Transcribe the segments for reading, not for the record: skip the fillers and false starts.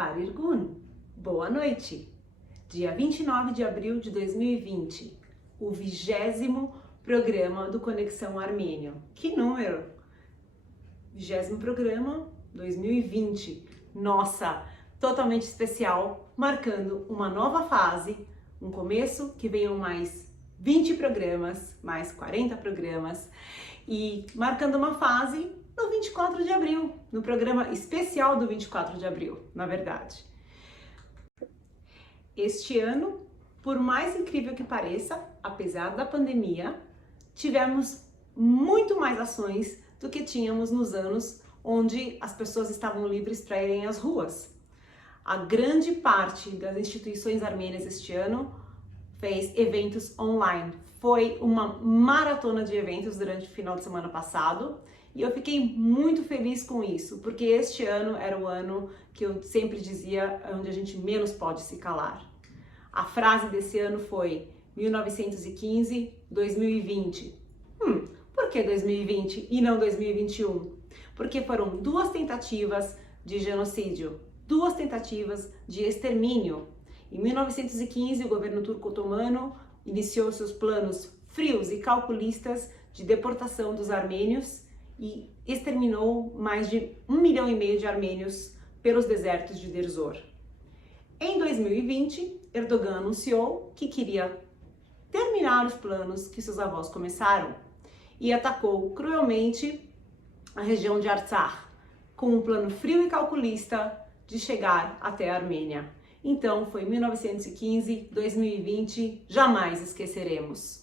Parirgun, boa noite! Dia 29 de abril de 2020, o 20º programa do Conexão Armênio. Que número? 20º programa 2020. Nossa, totalmente especial, marcando uma nova fase, um começo, que venham mais 20 programas, mais 40 programas e marcando uma fase no 24 de abril, no programa especial do 24 de abril, na verdade. Este ano, por mais incrível que pareça, apesar da pandemia, tivemos muito mais ações do que tínhamos nos anos onde as pessoas estavam livres para irem às ruas. A grande parte das instituições armênias este ano fez eventos online. Foi uma maratona de eventos durante o final de semana passado e eu fiquei muito feliz com isso, porque este ano era o ano que eu sempre dizia onde a gente menos pode se calar. A frase desse ano foi 1915, 2020. Por que 2020 e não 2021? Porque foram duas tentativas de genocídio, duas tentativas de extermínio. Em 1915, o governo turco-otomano iniciou seus planos frios e calculistas de deportação dos armênios e exterminou mais de 1,5 milhão de armênios pelos desertos de Derzor. Em 2020, Erdogan anunciou que queria terminar os planos que seus avós começaram e atacou cruelmente a região de Artsakh, com um plano frio e calculista de chegar até a Armênia. Então foi 1915, 2020, jamais esqueceremos.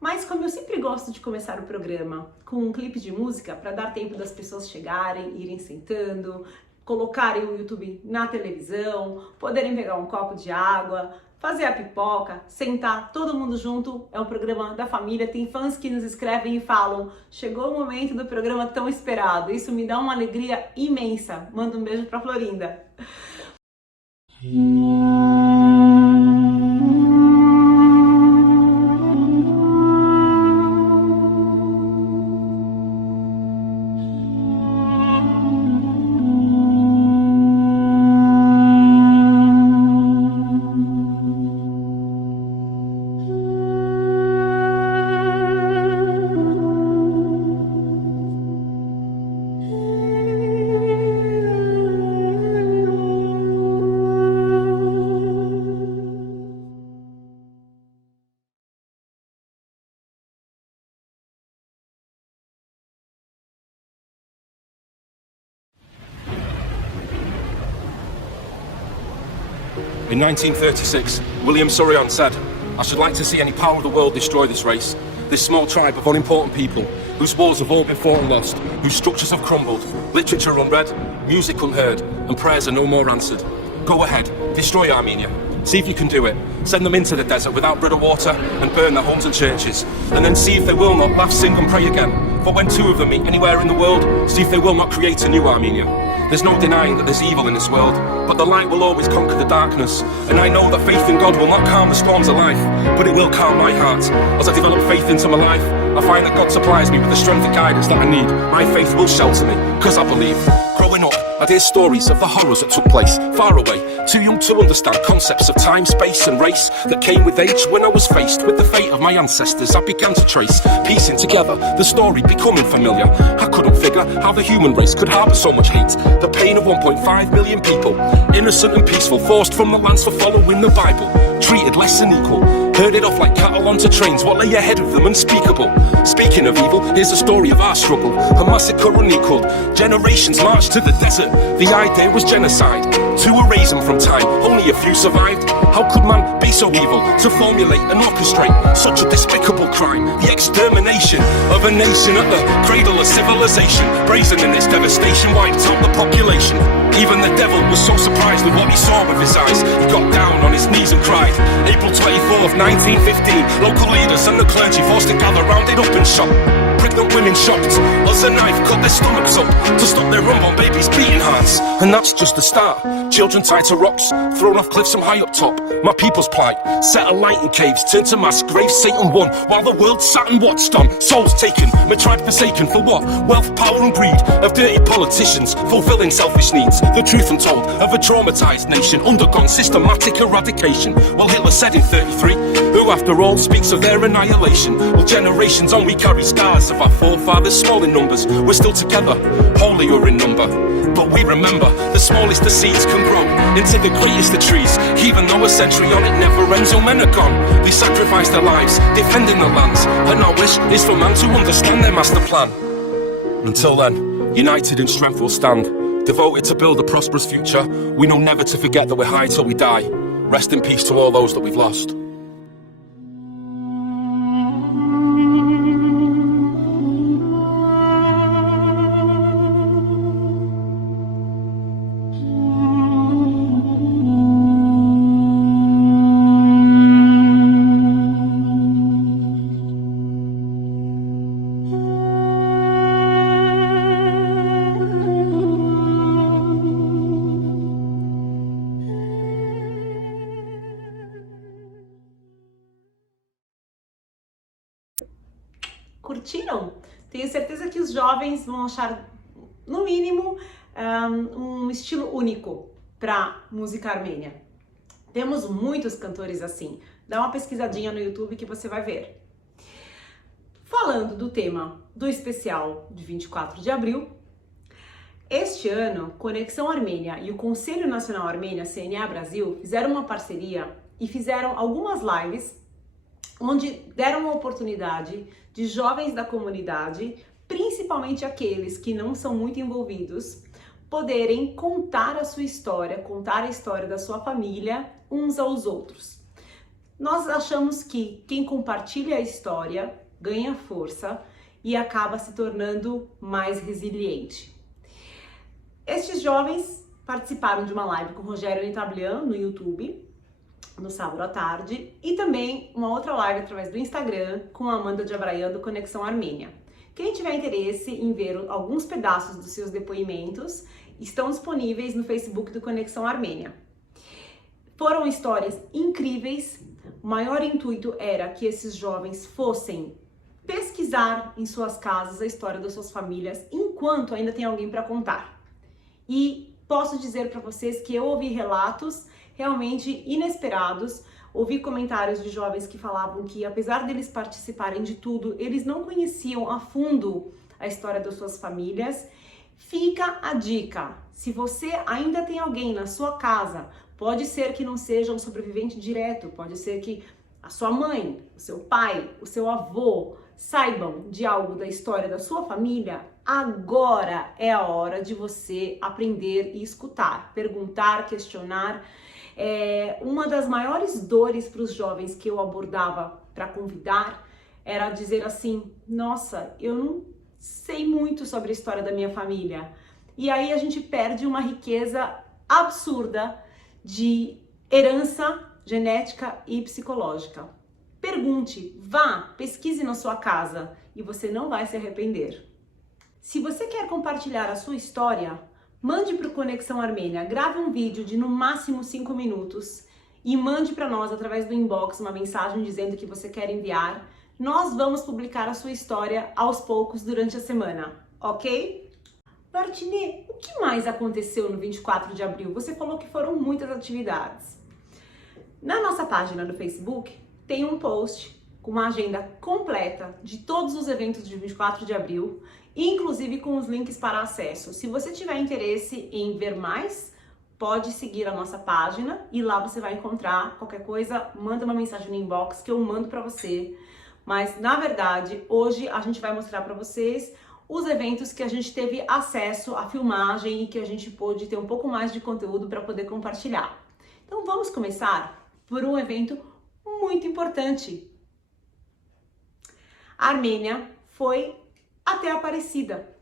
Mas como eu sempre gosto de começar o programa com um clipe de música para dar tempo das pessoas chegarem, irem sentando, colocarem o YouTube na televisão, poderem pegar um copo de água, fazer a pipoca, sentar todo mundo junto, é um programa da família, tem fãs que nos escrevem e falam: chegou o momento do programa tão esperado, isso me dá uma alegria imensa. Manda um beijo pra Florinda. In 1936, William Suryon said, "I should like to see any power of the world destroy this race, this small tribe of unimportant people, whose wars have all been fought and lost, whose structures have crumbled, literature unread, music unheard, and prayers are no more answered. Go ahead, destroy Armenia. See if you can do it. Send them into the desert without bread or water and burn their homes and churches. And then see if they will not laugh, sing and pray again. For when two of them meet anywhere in the world, see if they will not create a new Armenia. There's no denying that there's evil in this world, but the light will always conquer the darkness. And I know that faith in God will not calm the storms of life, but it will calm my heart. As I develop faith into my life, I find that God supplies me with the strength and guidance that I need. My faith will shelter me, because I believe. Growing up, I'd hear stories of the horrors that took place far away, too young to understand concepts of time, space and race that came with age. When I was faced with the fate of my ancestors, I began to trace, piecing together the story becoming familiar. I couldn't figure how the human race could harbour so much hate. The pain of 1.5 million people, innocent and peaceful, forced from the lands for following the Bible, treated less than equal, herded off like cattle onto trains. What lay ahead of them unspeakable. Speaking of evil, here's the story of our struggle, a massacre unequalled. Generations marched to the desert, the idea was genocide. To erase them from time, only a few survived. How could man be so evil to formulate and orchestrate such a despicable crime? The extermination of a nation at the cradle of civilization, brazen in its devastation, wiped out the population. Even the devil was so surprised with what he saw with his eyes, he got down on his knees and cried. April 24th, 1915, local leaders and the clergy forced to gather round it up and shot. pregnant women shocked. As a knife cut their stomachs up to stop their unborn babies' beating hearts. And that's just the start. Children tied to rocks, thrown off cliffs from high up top. My people's plight, set alight in caves, turned to mass graves, Satan won. While the world sat and watched on, souls taken, my tribe forsaken. For what? Wealth, power and greed of dirty politicians, fulfilling selfish needs. The truth untold of a traumatized nation, undergone systematic eradication. Well, Hitler said in 33, who after all speaks of their annihilation. Well, generations on we carry scars of our forefathers, small in numbers, we're still together, holier in number. But we remember, the smallest the seeds can grow into the greatest of trees. Even though a century on it never ends, your men are gone. They sacrificed their lives, defending the lands. And our wish is for man to understand their master plan. Until then, united in strength we'll stand, devoted to build a prosperous future. We know never to forget that we're high till we die. Rest in peace to all those that we've lost. Curtiram? Tenho certeza que os jovens vão achar, no mínimo, um estilo único para música armênia. Temos muitos cantores assim. Dá uma pesquisadinha no YouTube que você vai ver. Falando do tema do especial de 24 de abril, este ano, Conexão Armênia e o Conselho Nacional Armênia, CNA Brasil, fizeram uma parceria e fizeram algumas lives onde deram a oportunidade de jovens da comunidade, principalmente aqueles que não são muito envolvidos, poderem contar a sua história, contar a história da sua família uns aos outros. Nós achamos que quem compartilha a história ganha força e acaba se tornando mais resiliente. Estes jovens participaram de uma live com Rogério Nitablian no YouTube, no sábado à tarde, e também uma outra live através do Instagram com a Amanda de Abraian do Conexão Armênia. Quem tiver interesse em ver alguns pedaços dos seus depoimentos, estão disponíveis no Facebook do Conexão Armênia. Foram histórias incríveis. O maior intuito era que esses jovens fossem pesquisar em suas casas a história das suas famílias, enquanto ainda tem alguém para contar. E posso dizer para vocês que eu ouvi relatos realmente inesperados. Ouvi comentários de jovens que falavam que, apesar deles participarem de tudo, eles não conheciam a fundo a história das suas famílias. Fica a dica: se você ainda tem alguém na sua casa, pode ser que não seja um sobrevivente direto, pode ser que a sua mãe, o seu pai, o seu avô saibam de algo da história da sua família, agora é a hora de você aprender e escutar, perguntar, questionar. Uma das maiores dores para os jovens que eu abordava para convidar era dizer assim: nossa, eu não sei muito sobre a história da minha família. E aí a gente perde uma riqueza absurda de herança genética e psicológica. Pergunte, vá, pesquise na sua casa e você não vai se arrepender. Se você quer compartilhar a sua história, mande para o Conexão Armênia, grave um vídeo de no máximo 5 minutos e mande para nós através do inbox uma mensagem dizendo que você quer enviar. Nós vamos publicar a sua história aos poucos durante a semana, ok? Martine, o que mais aconteceu no 24 de abril? Você falou que foram muitas atividades. Na nossa página do Facebook tem um post com uma agenda completa de todos os eventos de 24 de abril, inclusive com os links para acesso. Se você tiver interesse em ver mais, pode seguir a nossa página e lá você vai encontrar qualquer coisa, manda uma mensagem no inbox que eu mando para você. Mas, na verdade, hoje a gente vai mostrar para vocês os eventos que a gente teve acesso à filmagem e que a gente pôde ter um pouco mais de conteúdo para poder compartilhar. Então, vamos começar por um evento muito importante. A Armênia foi até Aparecida.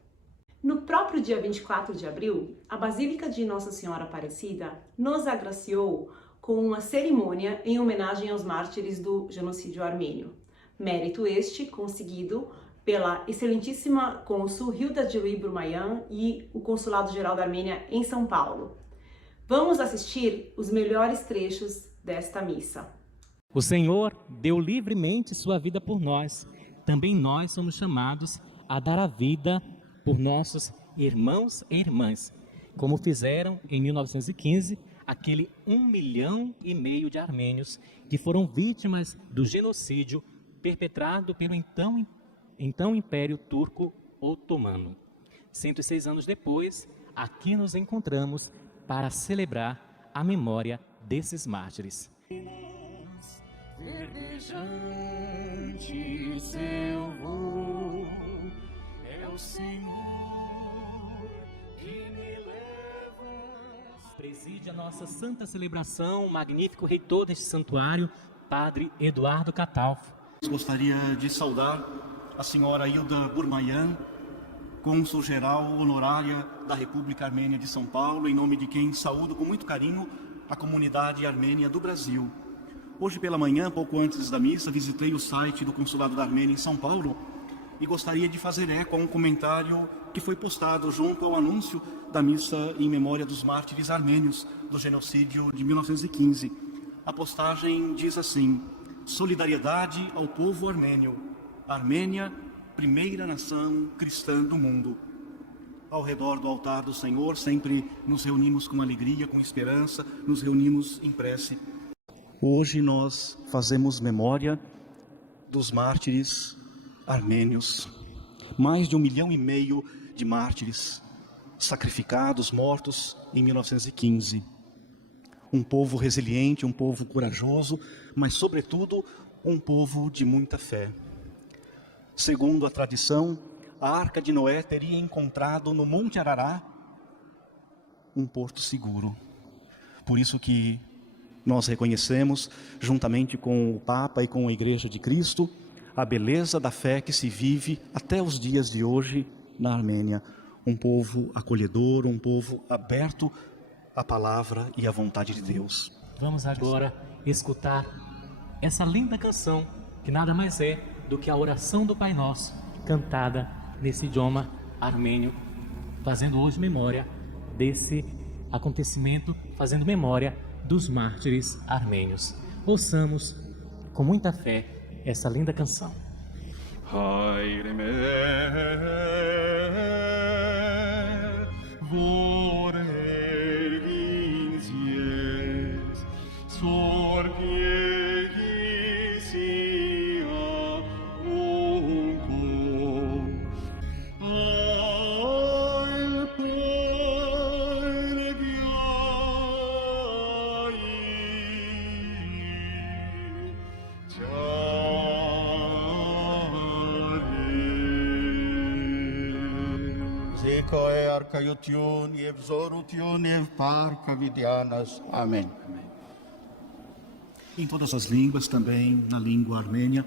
No próprio dia 24 de abril, a Basílica de Nossa Senhora Aparecida nos agraciou com uma cerimônia em homenagem aos mártires do genocídio armênio. Mérito este conseguido pela excelentíssima cônsul Hilda Joy Burmayan e o Consulado-Geral da Armênia em São Paulo. Vamos assistir os melhores trechos desta missa. O Senhor deu livremente sua vida por nós. Também nós somos chamados a dar a vida por nossos irmãos e irmãs, como fizeram em 1915 aquele 1,5 milhão de armênios que foram vítimas do genocídio perpetrado pelo então Império Turco Otomano. 106 anos depois, aqui nos encontramos para celebrar a memória desses mártires. Verdejante seu voo, é o Senhor que me leva. Preside a nossa santa celebração, o magnífico reitor deste santuário, Padre Eduardo Catalfo. Gostaria de saudar a senhora Hilda Burmayan, cônsul-geral honorária da República Armênia de São Paulo, em nome de quem saúdo com muito carinho a comunidade armênia do Brasil. Hoje pela manhã, pouco antes da missa, visitei o site do Consulado da Armênia em São Paulo e gostaria de fazer eco a um comentário que foi postado junto ao anúncio da missa em memória dos mártires armênios do genocídio de 1915. A postagem diz assim: solidariedade ao povo armênio. Armênia, primeira nação cristã do mundo. Ao redor do altar do Senhor, sempre nos reunimos com alegria, com esperança, nos reunimos em prece. Hoje nós fazemos memória dos mártires armênios. Mais de 1,5 milhão de mártires sacrificados, mortos em 1915. Um povo resiliente, um povo corajoso, mas sobretudo um povo de muita fé. Segundo a tradição, a Arca de Noé teria encontrado no Monte Arará um porto seguro. Por isso que nós reconhecemos, juntamente com o Papa e com a Igreja de Cristo, a beleza da fé que se vive até os dias de hoje na Armênia. Um povo acolhedor, um povo aberto à palavra e à vontade de Deus. Vamos agora escutar essa linda canção, que nada mais é do que a oração do Pai Nosso, cantada nesse idioma armênio, fazendo hoje memória desse acontecimento, fazendo memória dos mártires armênios. Ouçamos com muita fé essa linda canção. Amém. Em todas as línguas, também na língua armênia,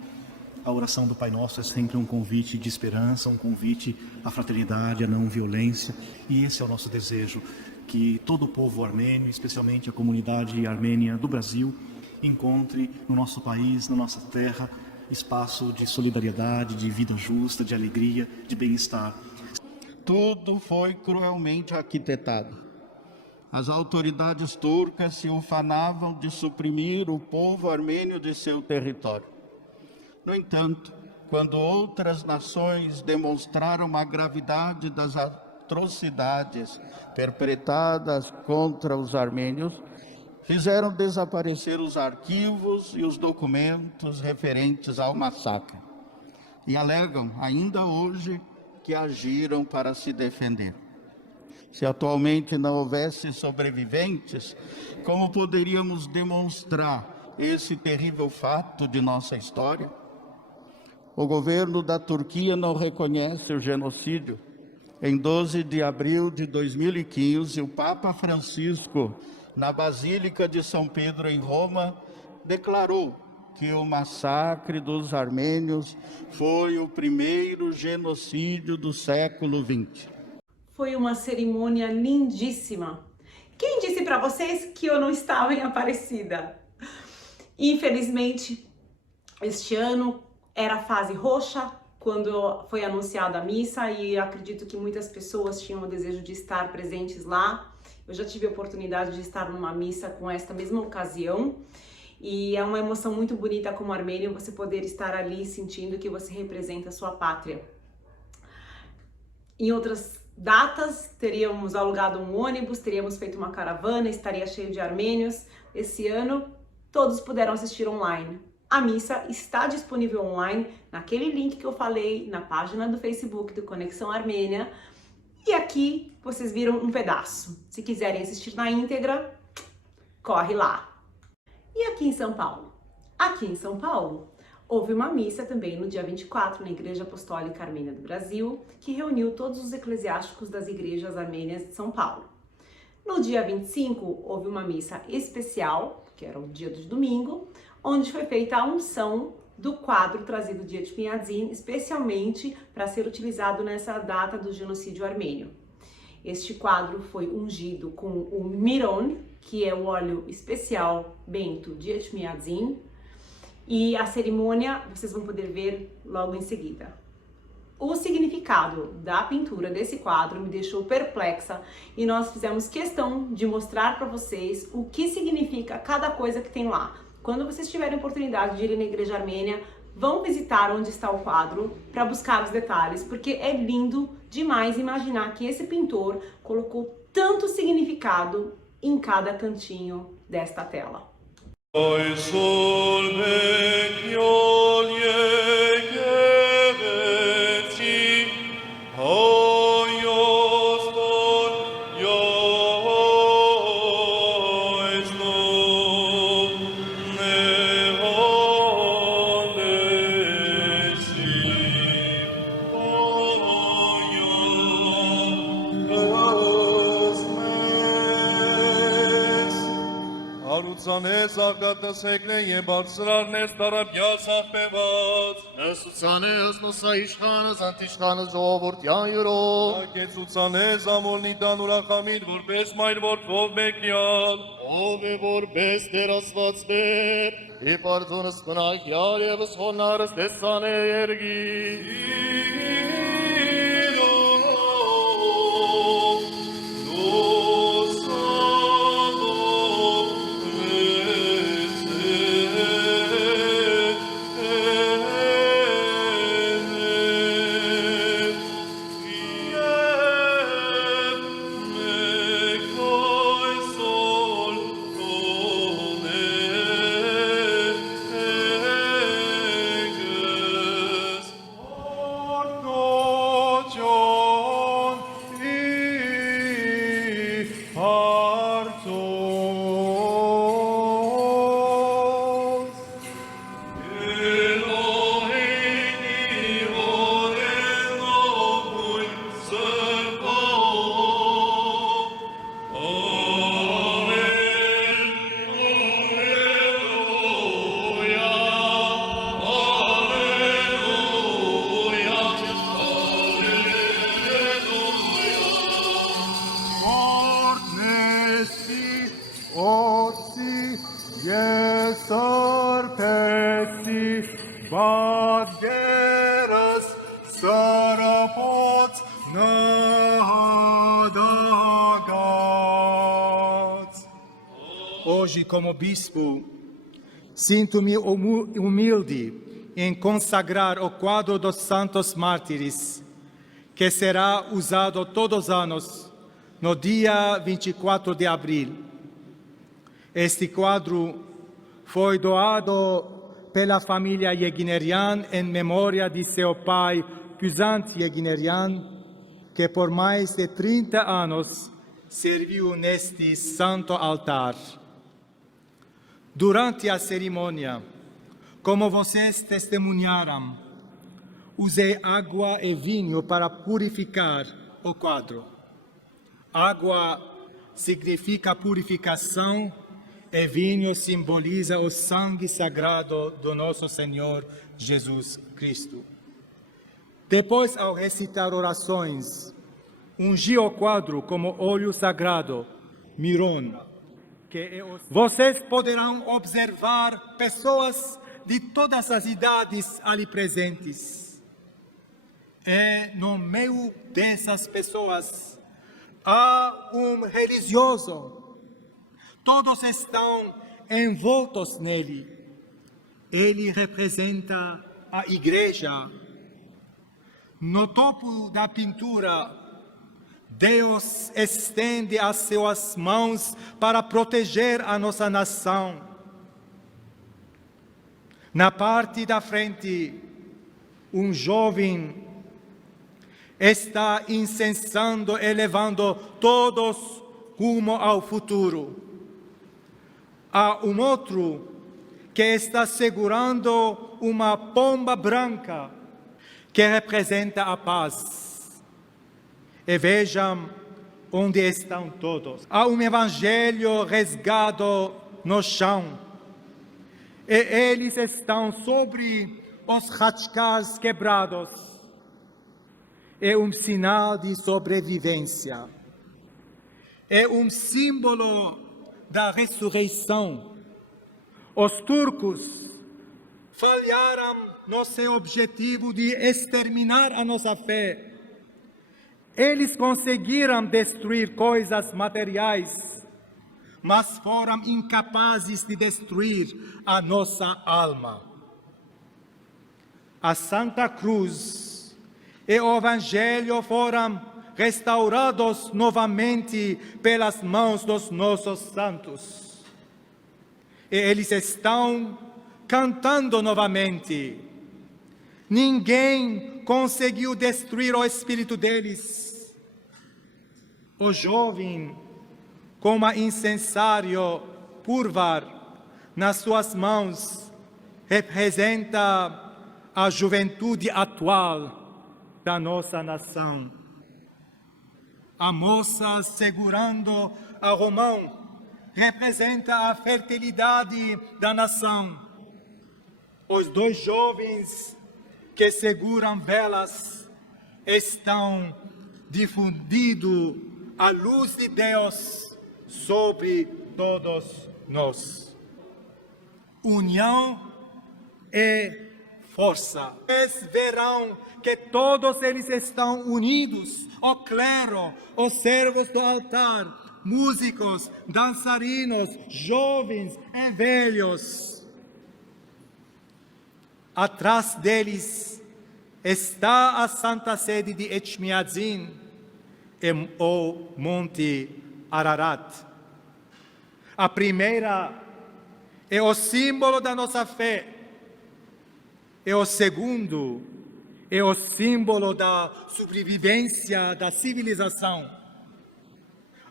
a oração do Pai Nosso é sempre um convite de esperança, um convite à fraternidade, à não violência. E esse é o nosso desejo, que todo o povo armênio, especialmente a comunidade armênia do Brasil, encontre no nosso país, na nossa terra, espaço de solidariedade, de vida justa, de alegria, de bem-estar. Tudo foi cruelmente arquitetado. As autoridades turcas se ufanavam de suprimir o povo armênio de seu território. No entanto, quando outras nações demonstraram a gravidade das atrocidades perpetradas contra os armênios, fizeram desaparecer os arquivos e os documentos referentes ao massacre. E alegam, ainda hoje, que agiram para se defender. Se atualmente não houvesse sobreviventes, como poderíamos demonstrar esse terrível fato de nossa história? O governo da Turquia não reconhece o genocídio. Em 12 de abril de 2015, o Papa Francisco, na Basílica de São Pedro, em Roma, declarou que o massacre dos armênios foi o primeiro genocídio do século XX. Foi uma cerimônia lindíssima. Quem disse para vocês que eu não estava em Aparecida? Infelizmente, este ano era a fase roxa, quando foi anunciada a missa e acredito que muitas pessoas tinham o desejo de estar presentes lá. Eu já tive a oportunidade de estar numa missa com esta mesma ocasião e é uma emoção muito bonita como armênio você poder estar ali sentindo que você representa a sua pátria. Em outras datas, teríamos alugado um ônibus, teríamos feito uma caravana, estaria cheio de armênios. Esse ano, todos puderam assistir online. A missa está disponível online naquele link que eu falei na página do Facebook do Conexão Armênia. E aqui vocês viram um pedaço. Se quiserem assistir na íntegra, corre lá. E aqui em São Paulo? Aqui em São Paulo, houve uma missa também no dia 24 na Igreja Apostólica Armênia do Brasil, que reuniu todos os eclesiásticos das igrejas armênias de São Paulo. No dia 25, houve uma missa especial, que era o dia do domingo, onde foi feita a unção do quadro trazido de Etchmiadzin, especialmente para ser utilizado nessa data do genocídio armênio. Este quadro foi ungido com o Miron, que é o óleo especial bento de Etchmiadzin, e a cerimônia vocês vão poder ver logo em seguida. O significado da pintura desse quadro me deixou perplexa e nós fizemos questão de mostrar para vocês o que significa cada coisa que tem lá. Quando vocês tiverem oportunidade de ir na Igreja Armênia, vão visitar onde está o quadro para buscar os detalhes, porque é lindo demais imaginar que esse pintor colocou tanto significado em cada cantinho desta tela. Անուծանես աղգատս հեկնե և բարձրարնես տարապյաս աղպեված Նեսուցանես նոսա իշխանս անտիշխանս ժողովորդյան յուրով Ակեցուցանես ամոլնի տան ուրախամիտ որպես մայր որդվով մեկնյալ Ով է որպես դեր ասված մեր Իպ արձոնս կնայք յար եվս խոնարս տեսան է երգի Hoje, como bispo, sinto-me humilde em consagrar o quadro dos Santos Mártires, que será usado todos os anos, no dia 24 de abril. Este quadro foi doado pela família Yegnerian em memória de seu pai, Kuzant Yegnerian, que por mais de 30 anos serviu neste santo altar. Durante a cerimônia, como vocês testemunharam, usei água e vinho para purificar o quadro. Água significa purificação e vinho simboliza o sangue sagrado do nosso Senhor Jesus Cristo. Depois, ao recitar orações, ungi o quadro como óleo sagrado, Miron. Vocês poderão observar pessoas de todas as idades ali presentes. E no meio dessas pessoas há religioso. Todos estão envoltos nele. Ele representa a igreja. No topo da pintura, Deus estende as suas mãos para proteger a nossa nação. Na parte da frente, um jovem está incensando e levando todos rumo ao futuro. Há um outro que está segurando uma pomba branca que representa a paz. E vejam onde estão todos. Há um evangelho rasgado no chão. E eles estão sobre os rascais quebrados. É um sinal de sobrevivência. É um símbolo da ressurreição. Os turcos falharam no seu objetivo de exterminar a nossa fé. Eles conseguiram destruir coisas materiais, mas foram incapazes de destruir a nossa alma. A Santa Cruz e o Evangelho foram restaurados novamente pelas mãos dos nossos santos. E eles estão cantando novamente. Ninguém conseguiu destruir o espírito deles. O jovem, com um incensário púrpura nas suas mãos, representa a juventude atual da nossa nação. A moça segurando a romão representa a fertilidade da nação. Os dois jovens que seguram velas estão difundindo a luz de Deus sobre todos nós. União e força. Eles verão que todos eles estão unidos, o clero, os servos do altar, músicos, dançarinos, jovens e velhos. Atrás deles está a Santa Sede de Etchmiadzin e o Monte Ararat. A primeira é o símbolo da nossa fé. E o segundo é o símbolo da sobrevivência da civilização.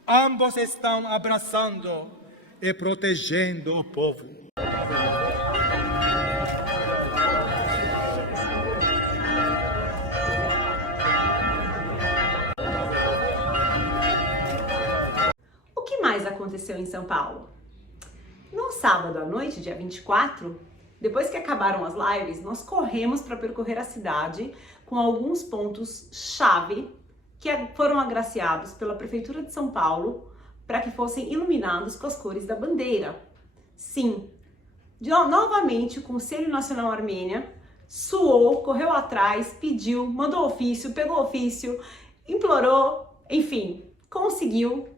Ambos estão abraçando e protegendo o povo. O que mais aconteceu em São Paulo? No sábado à noite, dia 24, depois que acabaram as lives, nós corremos para percorrer a cidade com alguns pontos-chave que foram agraciados pela Prefeitura de São Paulo para que fossem iluminados com as cores da bandeira. Sim, novamente o Conselho Nacional Armênia suou, correu atrás, pediu, mandou ofício, pegou ofício, implorou, enfim, conseguiu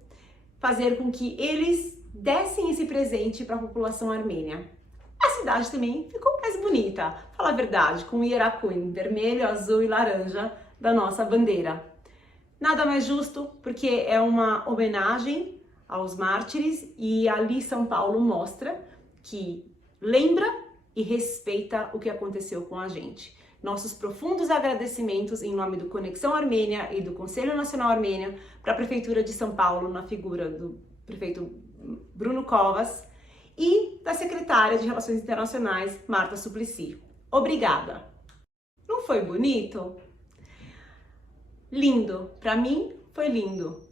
fazer com que eles dessem esse presente para a população armênia. A cidade também ficou mais bonita, fala a verdade, com o Hieracum, vermelho, azul e laranja da nossa bandeira. Nada mais justo, porque é uma homenagem aos mártires e ali São Paulo mostra que lembra e respeita o que aconteceu com a gente. Nossos profundos agradecimentos em nome do Conexão Armênia e do Conselho Nacional Armênio para a Prefeitura de São Paulo, na figura do prefeito Bruno Covas, e da secretária de Relações Internacionais, Marta Suplicy. Obrigada! Não foi bonito? Lindo! Para mim, foi lindo.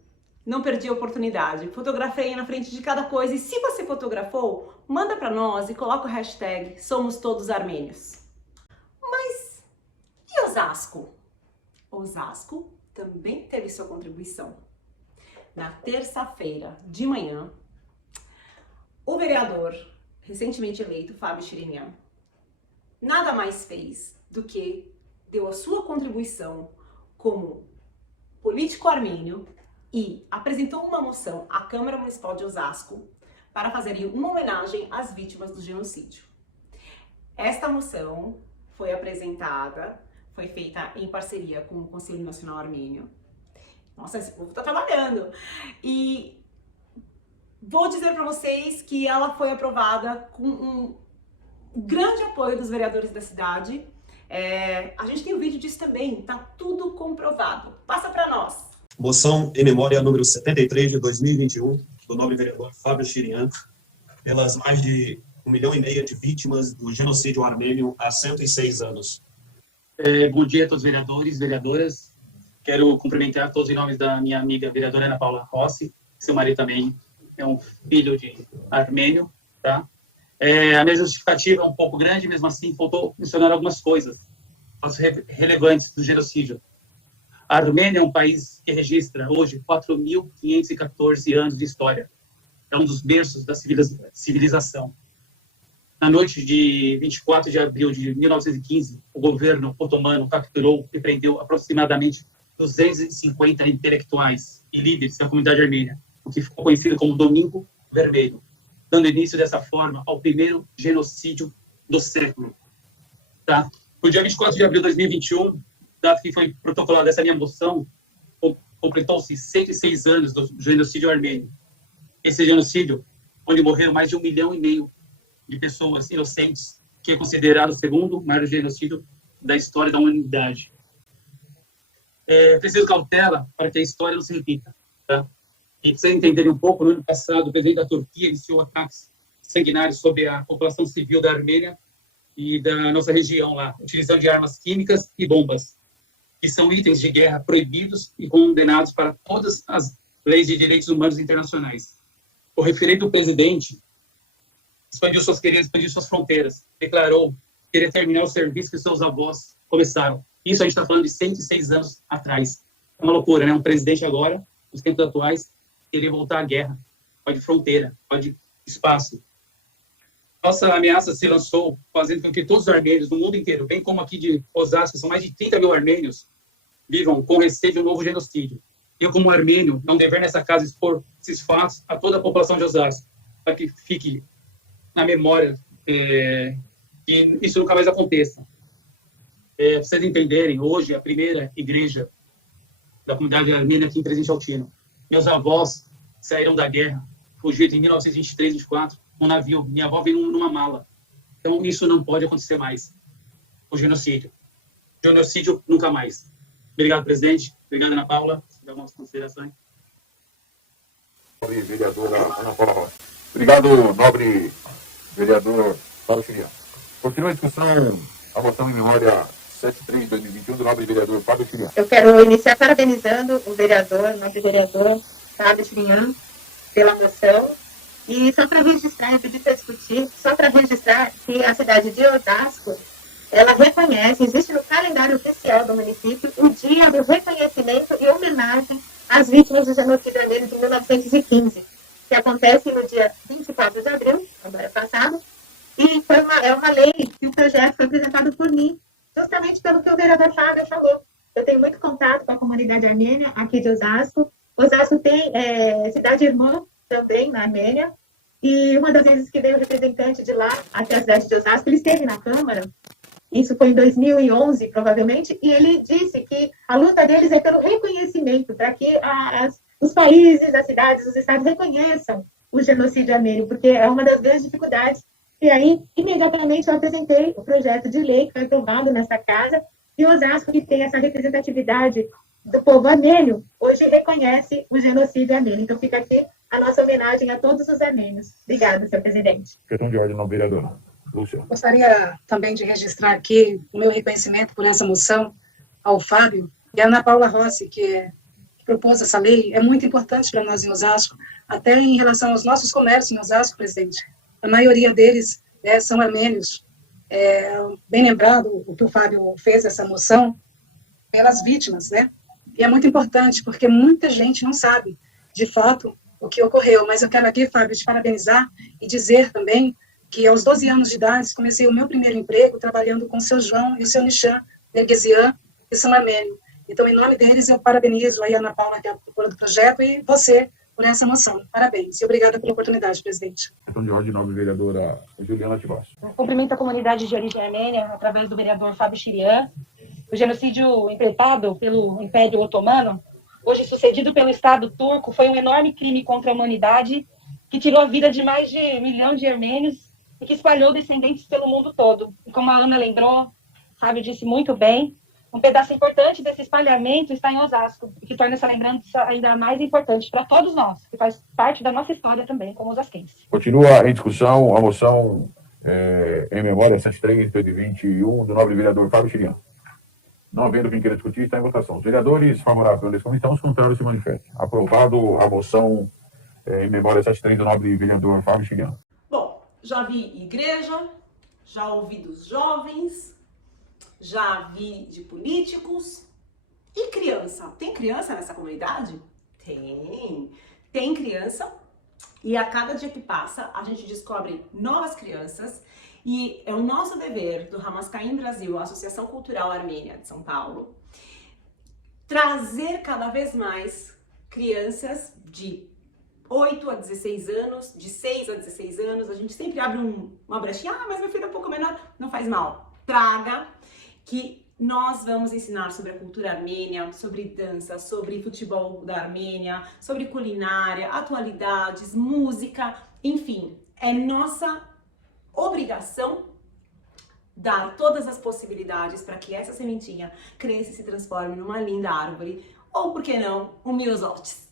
Não perdi a oportunidade. Fotografei na frente de cada coisa e se você fotografou, manda para nós e coloca o hashtag Somos Todos Armênios. Mas e Osasco? Osasco também teve sua contribuição. Na terça-feira de manhã, o vereador recentemente eleito, Fábio Chirinian, nada mais fez do que deu a sua contribuição como político armênio e apresentou uma moção à Câmara Municipal de Osasco para fazer uma homenagem às vítimas do genocídio. Esta moção foi apresentada, foi feita em parceria com o Conselho Nacional Armênio. Nossa, esse povo tá trabalhando! E vou dizer para vocês que ela foi aprovada com um grande apoio dos vereadores da cidade. A gente tem um vídeo disso também, tá tudo comprovado. Passa para nós! Moção em memória número 73 de 2021, do nobre vereador Fábio Chirian, pelas mais de 1,5 milhão de vítimas do genocídio armênio há 106 anos. Bom dia a todos os vereadores e vereadoras. Quero cumprimentar todos em nome da minha amiga vereadora Ana Paula Rossi, seu marido também é um filho de armênio, tá? A minha justificativa é um pouco grande, mesmo assim faltou mencionar algumas coisas relevantes do genocídio. A Armênia é um país que registra hoje 4.514 anos de história. É um dos berços da civilização. Na noite de 24 de abril de 1915, o governo otomano capturou e prendeu aproximadamente 250 intelectuais e líderes da comunidade armênia, o que ficou conhecido como Domingo Vermelho, dando início dessa forma ao primeiro genocídio do século. Tá? No dia 24 de abril de 2021, data que foi protocolada essa minha moção, completou-se 106 anos do genocídio armênio. Esse genocídio, onde morreram mais de 1,5 milhão de pessoas inocentes, que é considerado o segundo maior genocídio da história da humanidade. Preciso cautela para que a história não se repita. Tá? E para vocês entenderem um pouco, no ano passado, o presidente da Turquia iniciou ataques sanguinários sobre a população civil da Armênia e da nossa região lá, utilizando de armas químicas e bombas, que são itens de guerra proibidos e condenados para todas as leis de direitos humanos internacionais. O referendo presidente expandiu suas fronteiras, declarou que queria terminar o serviço que seus avós começaram. Isso a gente está falando de 106 anos atrás. É uma loucura, né? Um presidente agora, nos tempos atuais, querer voltar à guerra, pode fronteira, pode espaço. Nossa ameaça se lançou fazendo com que todos os armênios do mundo inteiro, bem como aqui de Osasco, são mais de 30 mil armênios, vivam com receio de um novo genocídio. Eu, como armênio, não dever nessa casa expor esses fatos a toda a população de Osasco, para que fique na memória que isso nunca mais aconteça. Para vocês entenderem, hoje a primeira igreja da comunidade armênia aqui em Presidente Altino. Meus avós saíram da guerra, fugiram em 1923, 24, num navio. Minha avó veio numa mala. Então isso não pode acontecer mais. O genocídio. Genocídio nunca mais. Obrigado, presidente. Obrigado, Ana Paula. Dá algumas considerações. Nobre vereadora Ana Paula. Obrigado, nobre vereador Fábio Chirian. Continua a discussão, a moção em memória 73 de 2021 do nobre vereador Fábio Chirian. Eu quero iniciar parabenizando o nobre vereador Fábio Chirian pela moção. E só para registrar, eu pedi para discutir, só para registrar que a cidade de Osasco, ela reconhece, existe no calendário oficial do município, o dia do reconhecimento e homenagem às vítimas do genocídio armênio de 1915, que acontece no dia 24 de abril, agora passado, e é uma lei que o projeto foi apresentado por mim, justamente pelo que o vereador Fábio falou. Eu tenho muito contato com a comunidade armênia aqui de Osasco. Osasco tem cidade irmã também na Armênia, e uma das vezes que veio o representante de lá até a cidade de Osasco, ele esteve na Câmara, isso foi em 2011, provavelmente, e ele disse que a luta deles é pelo reconhecimento, para que os países, as cidades, os estados reconheçam o genocídio armênio, porque é uma das grandes dificuldades. E aí, imediatamente, eu apresentei o projeto de lei que foi aprovado nessa casa, e Osasco, que tem essa representatividade do povo armênio, hoje reconhece o genocídio armênio. Então, fica aqui a nossa homenagem a todos os armênios. Obrigada, senhor presidente. Questão de ordem, não, vereadora. Lúcia. Gostaria também de registrar aqui o meu reconhecimento por essa moção ao Fábio e a Ana Paula Rossi, que propôs essa lei. É muito importante para nós em Osasco, até em relação aos nossos comércios em Osasco, presidente. A maioria deles são armênios. Bem lembrado o que o Fábio fez essa moção pelas vítimas, né? E é muito importante, porque muita gente não sabe, de fato, o que ocorreu. Mas eu quero aqui, Fábio, te parabenizar e dizer também que aos 12 anos de idade comecei o meu primeiro emprego trabalhando com o seu João e o seu Nishan, Nergesian e São Armênio. Então, em nome deles, eu parabenizo a Ana Paula, que é a autora do projeto, e você por essa moção. Parabéns. E obrigada pela oportunidade, presidente. Então, de ordem, nobre vereadora Juliana Tibas. Cumprimento a comunidade de origem armênia, através do vereador Fábio Chirian. O genocídio impetrado pelo Império Otomano, hoje sucedido pelo Estado turco, foi um enorme crime contra a humanidade que tirou a vida de mais de 1 milhão de armênios e que espalhou descendentes pelo mundo todo. E como a Ana lembrou, Fábio disse muito bem, um pedaço importante desse espalhamento está em Osasco, o que torna essa lembrança ainda mais importante para todos nós, que faz parte da nossa história também, como osasquenses. Continua em discussão a moção em memória 103/2021 do nobre vereador Fábio Chirian. Não havendo quem queira discutir, está em votação. Os vereadores favoráveis pela comissão, os contrários se manifestem. Aprovado a moção em memória 103 do nobre vereador Fábio Chirian. Bom, já vi igreja, já ouvi dos jovens, já vi de políticos. E criança? Tem criança nessa comunidade? Tem. Tem criança. E a cada dia que passa, a gente descobre novas crianças. E é o nosso dever do Hamascaim Brasil, a Associação Cultural Armênia de São Paulo, trazer cada vez mais crianças de 8 a 16 anos, de 6 a 16 anos. A gente sempre abre uma brechinha. Mas meu filho é um pouco menor. Não faz mal. Traga, que nós vamos ensinar sobre a cultura armênia, sobre dança, sobre futebol da Armênia, sobre culinária, atualidades, música, enfim. É nossa obrigação dar todas as possibilidades para que essa sementinha cresça e se transforme numa linda árvore, ou, por que não, um miosótis.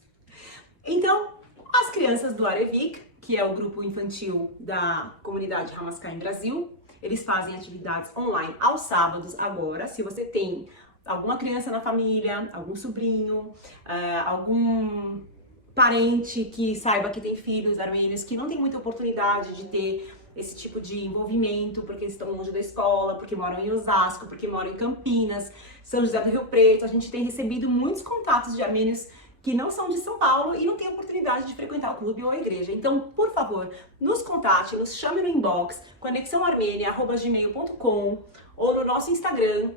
Então, as crianças do Arevik, que é o grupo infantil da comunidade Hamascaim Brasil, eles fazem atividades online aos sábados agora. Se você tem alguma criança na família, algum sobrinho, algum parente que saiba que tem filhos armênios que não tem muita oportunidade de ter esse tipo de envolvimento, porque eles estão longe da escola, porque moram em Osasco, porque moram em Campinas, São José do Rio Preto, a gente tem recebido muitos contatos de armênios que não são de São Paulo e não têm oportunidade de frequentar o clube ou a igreja. Então, por favor, nos contate, nos chame no inbox, conexãoarmênia@gmail.com ou no nosso Instagram,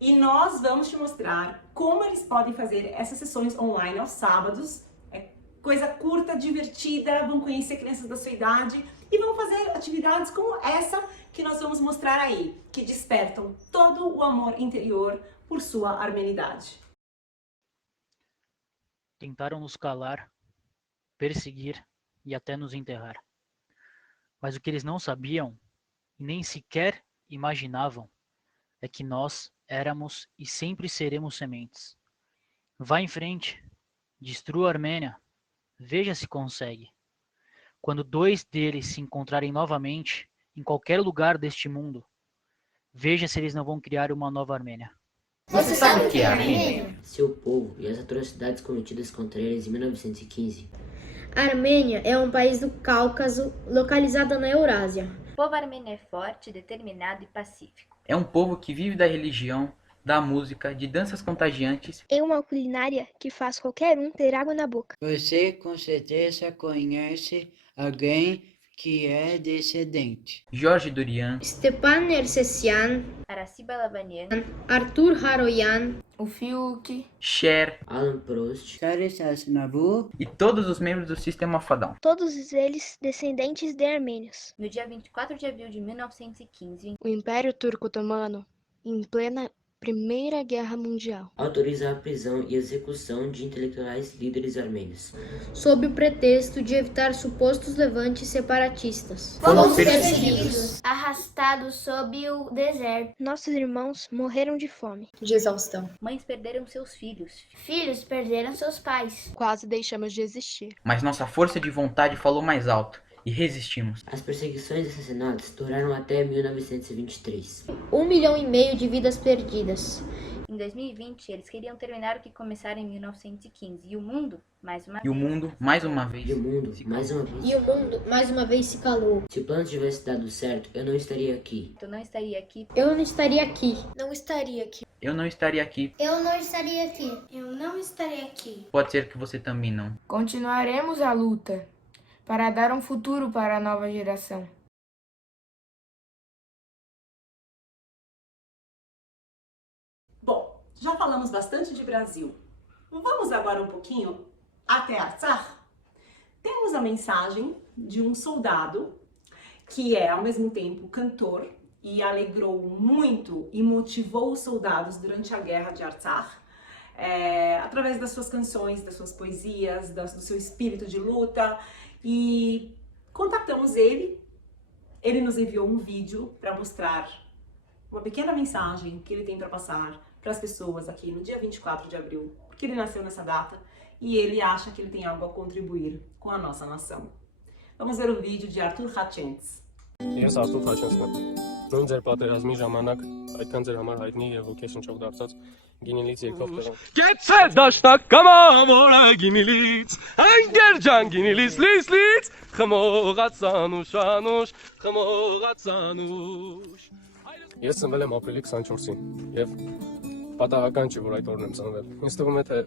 e nós vamos te mostrar como eles podem fazer essas sessões online aos sábados. É coisa curta, divertida, vão conhecer crianças da sua idade e vão fazer atividades como essa que nós vamos mostrar aí, que despertam todo o amor interior por sua armenidade. Tentaram nos calar, perseguir e até nos enterrar. Mas o que eles não sabiam, e nem sequer imaginavam, é que nós éramos e sempre seremos sementes. Vá em frente, destrua a Armênia, veja se consegue. Quando 2 deles se encontrarem novamente, em qualquer lugar deste mundo, veja se eles não vão criar uma nova Armênia. Você sabe o que é a Armênia? Seu povo e as atrocidades cometidas contra eles em 1915. A Armênia é um país do Cáucaso, localizado na Eurásia. O povo armênio é forte, determinado e pacífico. É um povo que vive da religião, da música, de danças contagiantes. É uma culinária que faz qualquer um ter água na boca. Você com certeza conhece alguém que é descendente. Jorge Durian, Stepan Nersessian, Araci Balabanian, Arthur Haroyan, o Fiuk, Cher, Alan Prost, Charles Aznavour e todos os membros do Sistema Fadão. Todos eles descendentes de armênios. No dia 24 de abril de 1915, o Império Turco-Otomano, em plena Primeira Guerra Mundial, autoriza a prisão e execução de intelectuais líderes armênios, sob o pretexto de evitar supostos levantes separatistas. Fomos perseguidos, arrastados sob o deserto. Nossos irmãos morreram de fome, de exaustão. Mães perderam seus filhos. Filhos perderam seus pais. Quase deixamos de existir. Mas nossa força de vontade falou mais alto. E resistimos. As perseguições e assassinatos duraram até 1923. 1,5 milhão de vidas perdidas. Em 2020, eles queriam terminar o que começaram em 1915. E o mundo, mais uma vez... E o mundo, mais uma vez se calou. Se o plano tivesse dado certo, eu não estaria aqui. Eu não estaria aqui. Eu não estaria aqui. Eu não estaria aqui. Eu não estaria aqui. Eu não estaria aqui. Pode ser que você também não. Continuaremos a luta para dar um futuro para a nova geração. Já falamos bastante de Brasil. Vamos agora um pouquinho até Artsakh? Temos a mensagem de um soldado que é, ao mesmo tempo, cantor e alegrou muito e motivou os soldados durante a guerra de Artsakh, através das suas canções, das suas poesias, do seu espírito de luta. E contactamos ele, ele nos enviou um vídeo para mostrar uma pequena mensagem que ele tem para passar para as pessoas aqui no dia 24 de abril, porque ele nasceu nessa data e ele acha que ele tem algo a contribuir com a nossa nação. Vamos ver o vídeo de Artur Khachents. Ես Արտուր Խաչենցն եմ։ Նույն ձեր պատերազմի ժամանակ այդքան ձեր համար հայտնի եւ ոգեշնչող դարձած Գինիլից եկող տղան։ Կեցե դաշնակ կամավորը գինիլից, այն գերջան գինիլից լից, խմողացան ուշանուշ, խմողացանուշ։ Ես ծնվել եմ ապրիլի 24-ին եւ պատահական չի, որ այդ օրն եմ ծնվել։ Ինձ թվում է, թե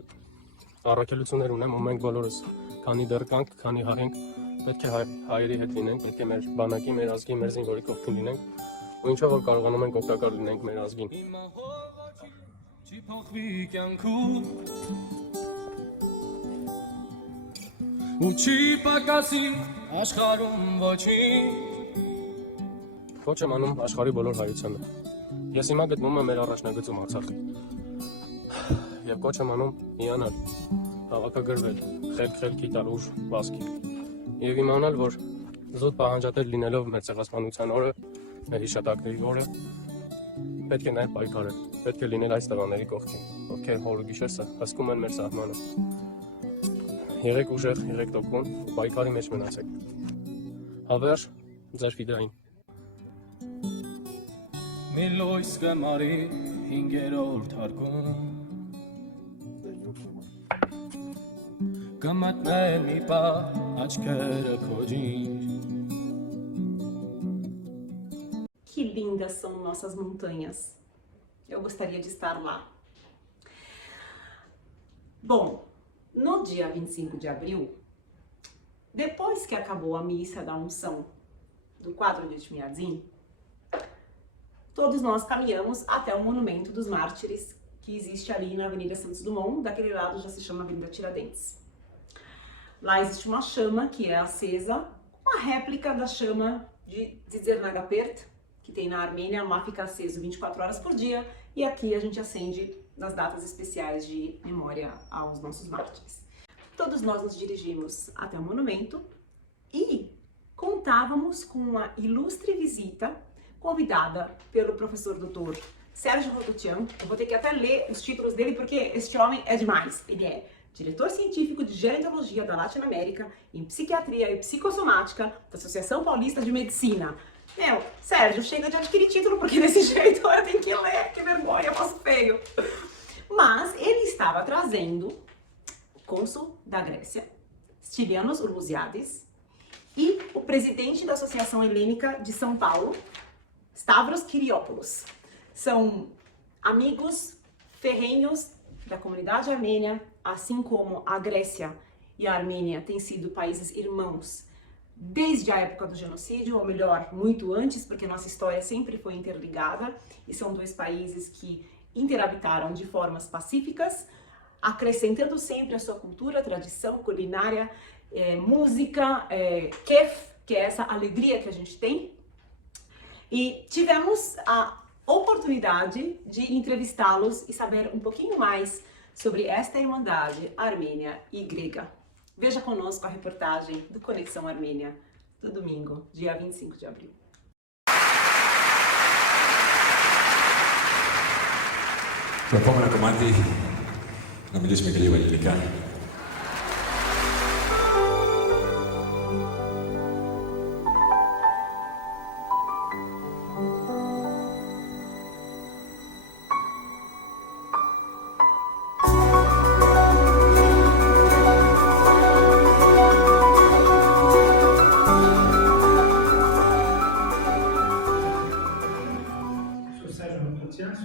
առաքելություններ ունեմ ու մենք բոլորս, քանի դեռ կանք, քանի հայ ենք, պետք է հայերի հետ լինենք, պետք է մեր բանակի, մեր ազգի, մեր զինվորի կողքին լինենք ու ինչով որ կարողանում ենք օգտակար լինենք մեր ազգին։ Չի փոխվի կյանքում ու չի պակասի աշխարհում ոչինչ։ Ոչ եմ անում աշխարհի բոլոր հայությանը։ Ես հիմա գտնվում եմ մեր առաջնագծում Արցախի։ Եվ կոչ եմ անում հիանալ, հավաքագրվել, խելքի տալ ուժ վազքի։ Եվ իմանալ, որ զուտ պահանջատեր լինելով մեր ցեղասպանության օրը, մեր հիշատակների օրը, պետք է նաև պայքարել, պետք է լինել այս տղաների կողքին, ովքեր հորը գիշերսը հսկում են մեր սահմանը։ Եղեք ուժեղ, եղեք տոկուն ու պայքարի մեջ մնացեք։ Հավերժ ձեր ֆիդային։ Մի լույս կմարի 5-րդ հարկում Կմտնեմ մի պահ աչքերը քոջին Que lindas são nossas montanhas. Eu gostaria de estar lá. Bom, no dia 25 de abril, depois que acabou a missa da unção do quadro de Tmiadzin, todos nós caminhamos até o Monumento dos Mártires, que existe ali na Avenida Santos Dumont, daquele lado já se chama Avenida Tiradentes. Lá existe uma chama que é acesa, uma réplica da chama de Dzernagapert, que tem na Armênia. Lá fica aceso 24 horas por dia e aqui a gente acende nas datas especiais de memória aos nossos mártires. Todos nós nos dirigimos até o monumento e contávamos com uma ilustre visita convidada pelo professor Dr. Sérgio Rototian. Eu vou ter que até ler os títulos dele porque este homem é demais. Ele é diretor científico de gerontologia da Latinoamérica em psiquiatria e psicossomática da Associação Paulista de Medicina. Meu, Sérgio, chega de adquirir título porque desse jeito eu tenho que ler, que vergonha, eu passo feio. Mas ele estava trazendo o cônsul da Grécia, Stylianos Urlusiadis, e o presidente da Associação Helênica de São Paulo, Stavros Kyriopoulos. São amigos ferrenhos da comunidade armênia, assim como a Grécia e a Armênia têm sido países irmãos desde a época do genocídio, ou melhor, muito antes, porque nossa história sempre foi interligada, e são dois países que interhabitaram de formas pacíficas, acrescentando sempre a sua cultura, tradição, culinária, música, kef, que é essa alegria que a gente tem. E tivemos a oportunidade de entrevistá-los e saber um pouquinho mais sobre esta irmandade armênia e grega. Veja conosco a reportagem do Conexão Armênia, do domingo, dia 25 de abril. Επόμενο κομμάτι, να μιλήσουμε και λίγο ελληνικά.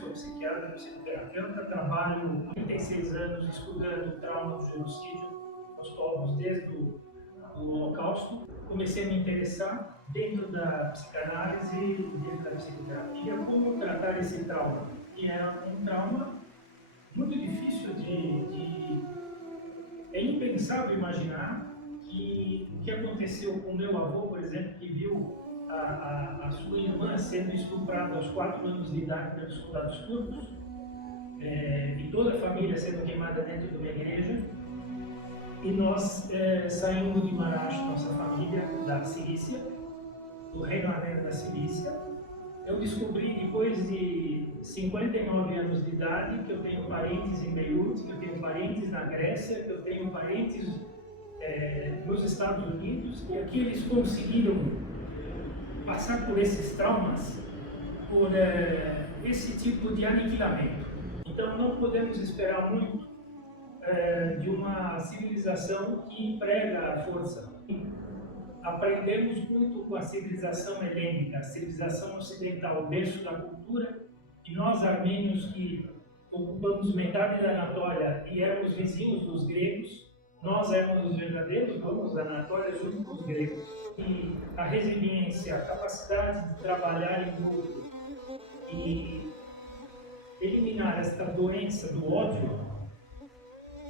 Sou psiquiatra, psicoterapeuta, trabalho 36 anos estudando o trauma do genocídio, os povos desde o Holocausto. Comecei a me interessar dentro da psicanálise e dentro da psicoterapia como tratar esse trauma, que é um trauma muito difícil é impensável imaginar que o que aconteceu com meu avô, por exemplo, que viu a sua irmã sendo estuprada aos 4 anos de idade pelos soldados turcos, e toda a família sendo queimada dentro de uma igreja, e nós saindo de Marash, nossa família da Cilícia, do Reino Armênio da Cilícia. Eu descobri depois de 59 anos de idade que eu tenho parentes em Beirute, que eu tenho parentes na Grécia, que eu tenho parentes nos Estados Unidos, e aqui eles conseguiram passar por esses traumas, por esse tipo de aniquilamento. Então não podemos esperar muito de uma civilização que prega a força. Aprendemos muito com a civilização helênica, a civilização ocidental, o berço da cultura, e nós armênios que ocupamos metade da Anatólia e éramos vizinhos dos gregos, nós éramos os verdadeiros donos da Anatólia junto com os gregos. E a resiliência, a capacidade de trabalhar em grupo e eliminar esta doença do ódio,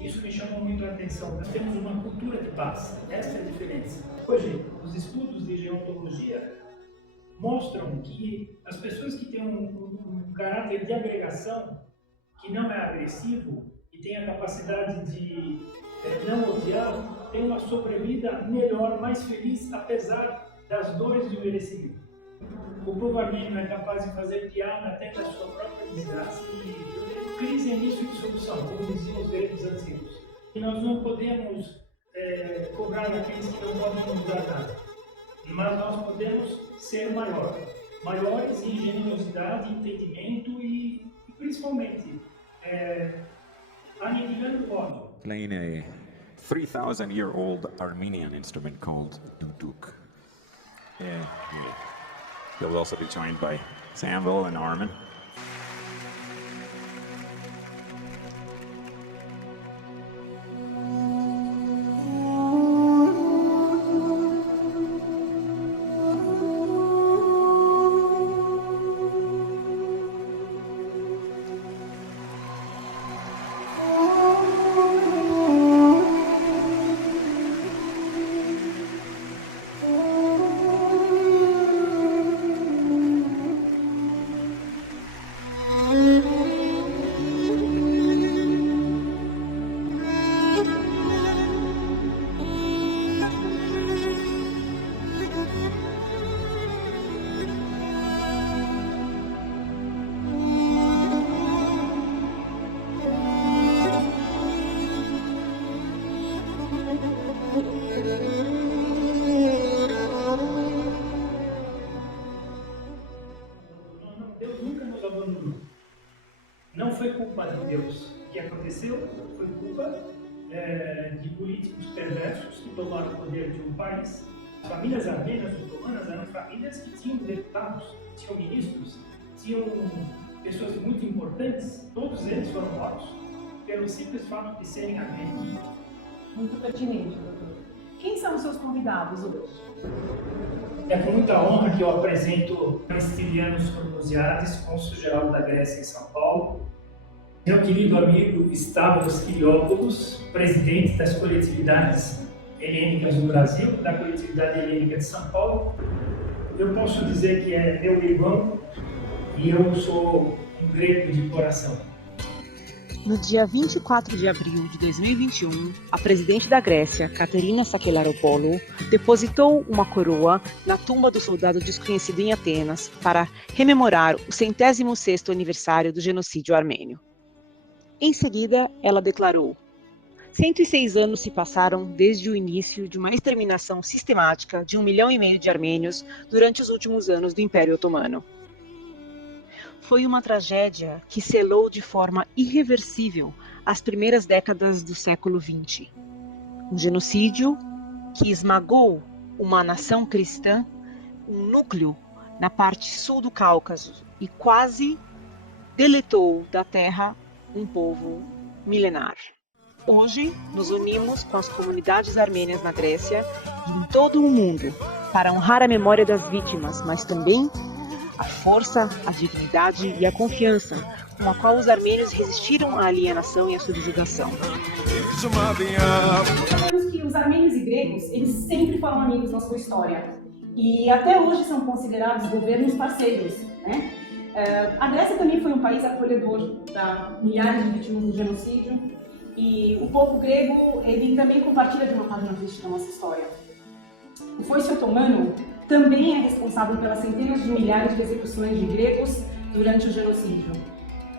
isso me chamou muito a atenção. Nós temos uma cultura de paz, essa é a diferença. Hoje, os estudos de geontologia mostram que as pessoas que têm um caráter de agregação, que não é agressivo e tem a capacidade de não odiar, têm uma sobrevida melhor, mais feliz, apesar das dores do envelhecimento. O povo armênio é capaz de fazer piada até da sua própria desgraça e crise é início de solução, como diziam os gregos antigos. E nós não podemos cobrar daqueles que não podem nos dar nada, mas nós podemos ser maiores em generosidade, entendimento e principalmente aniquilando o ódio. Playing a 3,000-year-old Armenian instrument called duduk. He'll also be joined by Samuel and Armin. Deus nunca nos abandonou. Não foi culpa de Deus. O que aconteceu foi culpa de políticos perversos que tomaram o poder de um país. As famílias armênias otomanas eram famílias que tinham deputados, tinham ministros, tinham pessoas muito importantes. Todos eles foram mortos pelo simples fato de serem armênios. Muito pertinente, doutor. Quem são os seus convidados hoje? É com muita honra que eu apresento Aristilianos Kormouziadis, cônsul-geral da Grécia em São Paulo, meu querido amigo Stavros Kyriopoulos, presidente das coletividades helênicas do Brasil, da coletividade helênica de São Paulo. Eu posso dizer que é meu irmão e eu sou um grego de coração. No dia 24 de abril de 2021, a presidente da Grécia, Katerina Sakellaropoulou, depositou uma coroa na tumba do soldado desconhecido em Atenas para rememorar o 106º aniversário do genocídio armênio. Em seguida, ela declarou: 106 anos se passaram desde o início de uma exterminação sistemática de 1,5 milhão de armênios durante os últimos anos do Império Otomano. Foi uma tragédia que selou de forma irreversível as primeiras décadas do século XX. Um genocídio que esmagou uma nação cristã, um núcleo na parte sul do Cáucaso e quase deletou da terra um povo milenar. Hoje, nos unimos com as comunidades armênias na Grécia e em todo o mundo para honrar a memória das vítimas, mas também a força, a dignidade e a confiança com a qual os armênios resistiram à alienação e à subjugação. Sabemos que os armênios e gregos, eles sempre foram amigos na sua história e até hoje são considerados governos parceiros, né? A Grécia também foi um país acolhedor para milhares de vítimas do genocídio e o povo grego, ele também compartilha de uma página triste da nossa história. O foice otomano também é responsável pelas centenas de milhares de execuções de gregos durante o genocídio.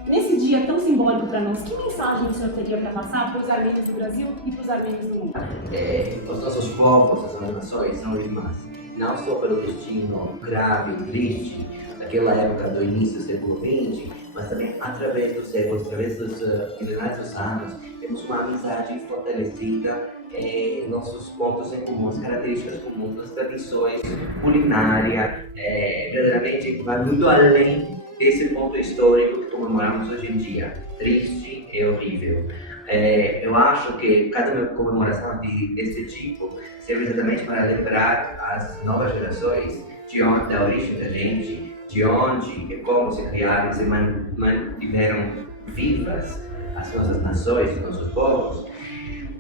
Nesse dia tão simbólico para nós, que mensagem o senhor teria para passar para os armênios do Brasil e para os armênios do mundo? Os nossos povos, as nossas nações são irmãs, não só pelo destino grave e triste daquela época do início do século XX, mas também através dos séculos, através dos milhares dos anos, temos uma amizade fortalecida em nossos pontos em comum, as características comuns, as tradições culinárias, verdadeiramente vai muito além desse ponto histórico que comemoramos hoje em dia, triste e horrível. Eu acho que cada comemoração desse tipo serve exatamente para lembrar as novas gerações da origem da gente, de onde e como se criaram e se mantiveram vivas as nossas nações, os nossos povos,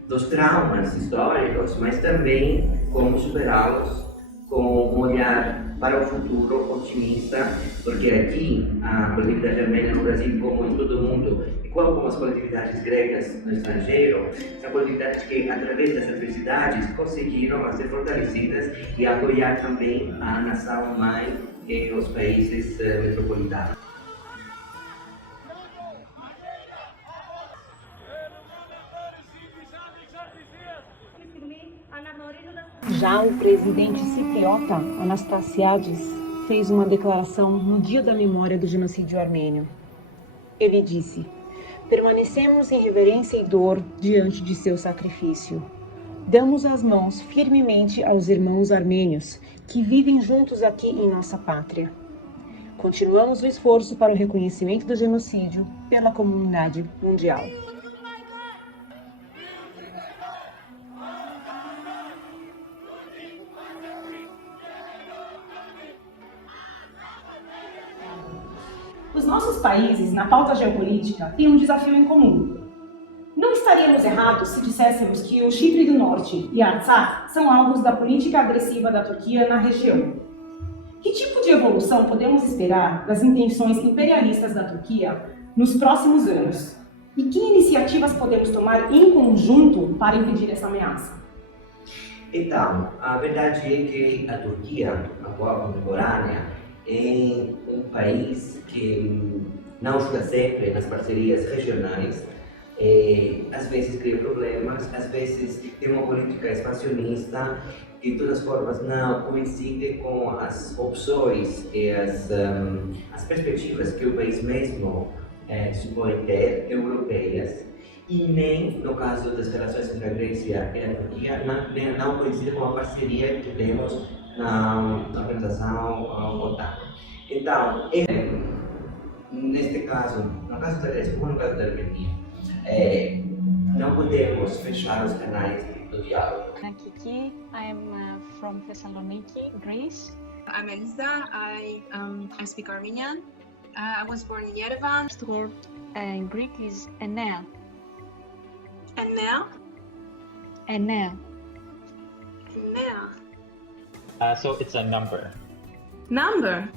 dos traumas históricos, mas também como superá-los com um olhar para o futuro otimista, porque aqui a coletividade armênia no Brasil, como em todo o mundo, igual como as coletividades gregas no estrangeiro, são coletividades que, através das adversidades, conseguiram ser fortalecidas e apoiar também a nação-mãe e os países metropolitanos. Já o presidente cipriota Anastasiades fez uma declaração no dia da memória do genocídio armênio. Ele disse: permanecemos em reverência e dor diante de seu sacrifício. Damos as mãos firmemente aos irmãos armênios que vivem juntos aqui em nossa pátria. Continuamos o esforço para o reconhecimento do genocídio pela comunidade mundial. Os nossos países, na pauta geopolítica, têm um desafio em comum. Não estaríamos errados se disséssemos que o Chipre do Norte e Artsakh são alvos da política agressiva da Turquia na região. Que tipo de evolução podemos esperar das intenções imperialistas da Turquia nos próximos anos? E que iniciativas podemos tomar em conjunto para impedir essa ameaça? Então, a verdade é que a Turquia, atual contemporânea, é um país que não ajuda sempre nas parcerias regionais, às vezes cria problemas, às vezes tem uma política expansionista, de todas formas não coincide com as opções e as perspectivas que o país mesmo supõe ter, europeias, e nem, no caso das relações entre a Grécia e a Turquia, não coincide com a parceria que temos na organização OTAN. Então, neste caso, no caso da Grécia, como no caso da Armênia, não podemos fechar os canais do diálogo. Kiki, I'm from Thessaloniki, Greece. I'm Elisa. I speak Armenian. I was born in Yerevan. The word in Greek is enea. Enea? Enea. Enea. So it's a number. Number?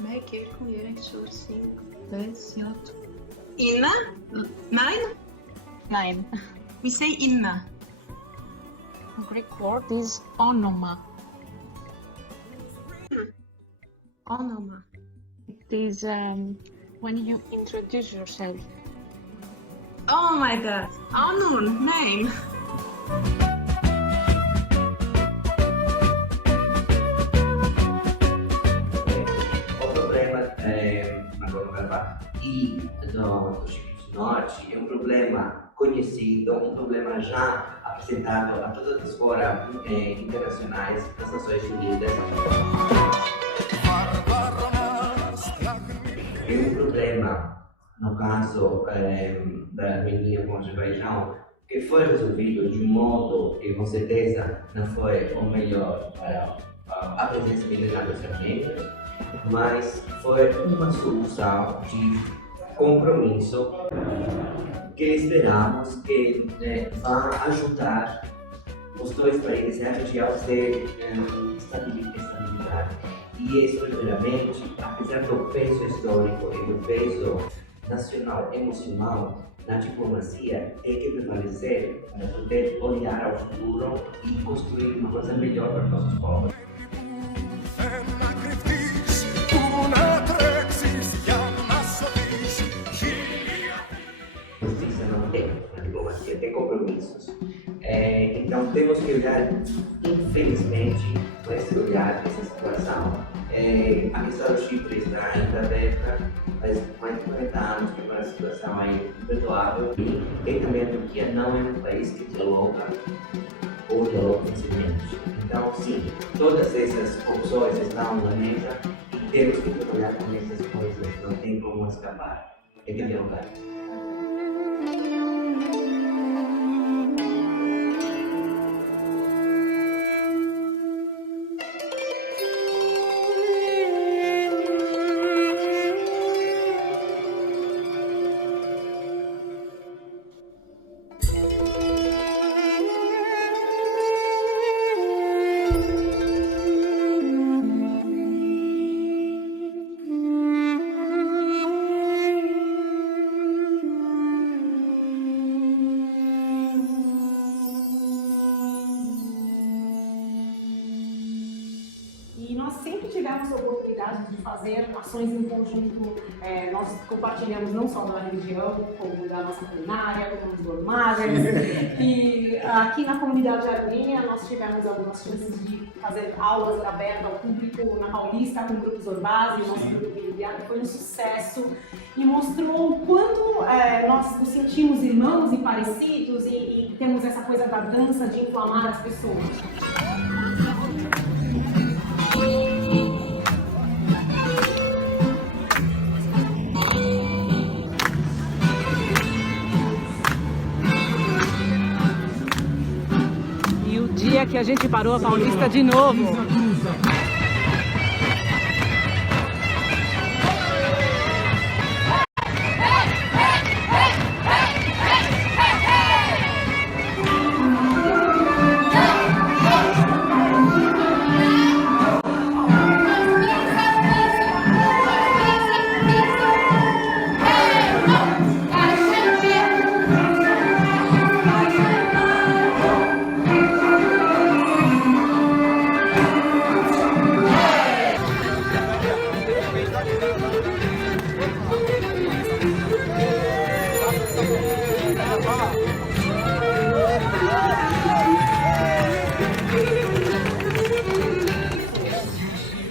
1, 2, 3, 4, 5, 6, 7. Inna? 9? 9. We say inna. The Greek word is onoma. Onoma. It is when you introduce yourself. Oh my god. Anun, name. O problema Nagorno-Karabakh e do Chipre do Norte é um problema conhecido, um problema já apresentado a todas as fóruns internacionais das Nações Unidas. É um problema, no caso da Armênia com o Azerbaijão, que foi resolvido de um modo que, com certeza, não foi o melhor para a presença militar dos armênios, mas foi uma solução de compromisso que esperamos que vai ajudar os dois países a região ter estabilidade. E isso, primeiramente, apesar do peso histórico e do peso nacional emocional na diplomacia, tem que prevalecer para poder olhar ao futuro e construir uma coisa melhor para nossos povos. Justiça não tem na diplomacia, tem compromissos. Então temos que olhar, infelizmente, com esse olhar, essa situação. A questão do Chipre está ainda aberta, faz mais de 40 anos que uma situação aí imperdoável. E também a Turquia não é um país que dialoga ou dialoga facilmente. Então, sim, todas essas opções estão na mesa e temos que trabalhar com essas coisas, não tem como escapar, tem que dialogar. E nós sempre tivemos a oportunidade de fazer ações em conjunto. Nós compartilhamos não só da religião, como da nossa culinária, como dos gourmagers. E aqui na comunidade armênia nós tivemos algumas chances de fazer aulas abertas ao público na Paulista com grupos Orbaz, e nosso grupo que foi um sucesso e mostrou o quanto nós nos sentimos irmãos e parecidos e temos essa coisa da dança de inflamar as pessoas. E o dia que a gente parou a Paulista de novo.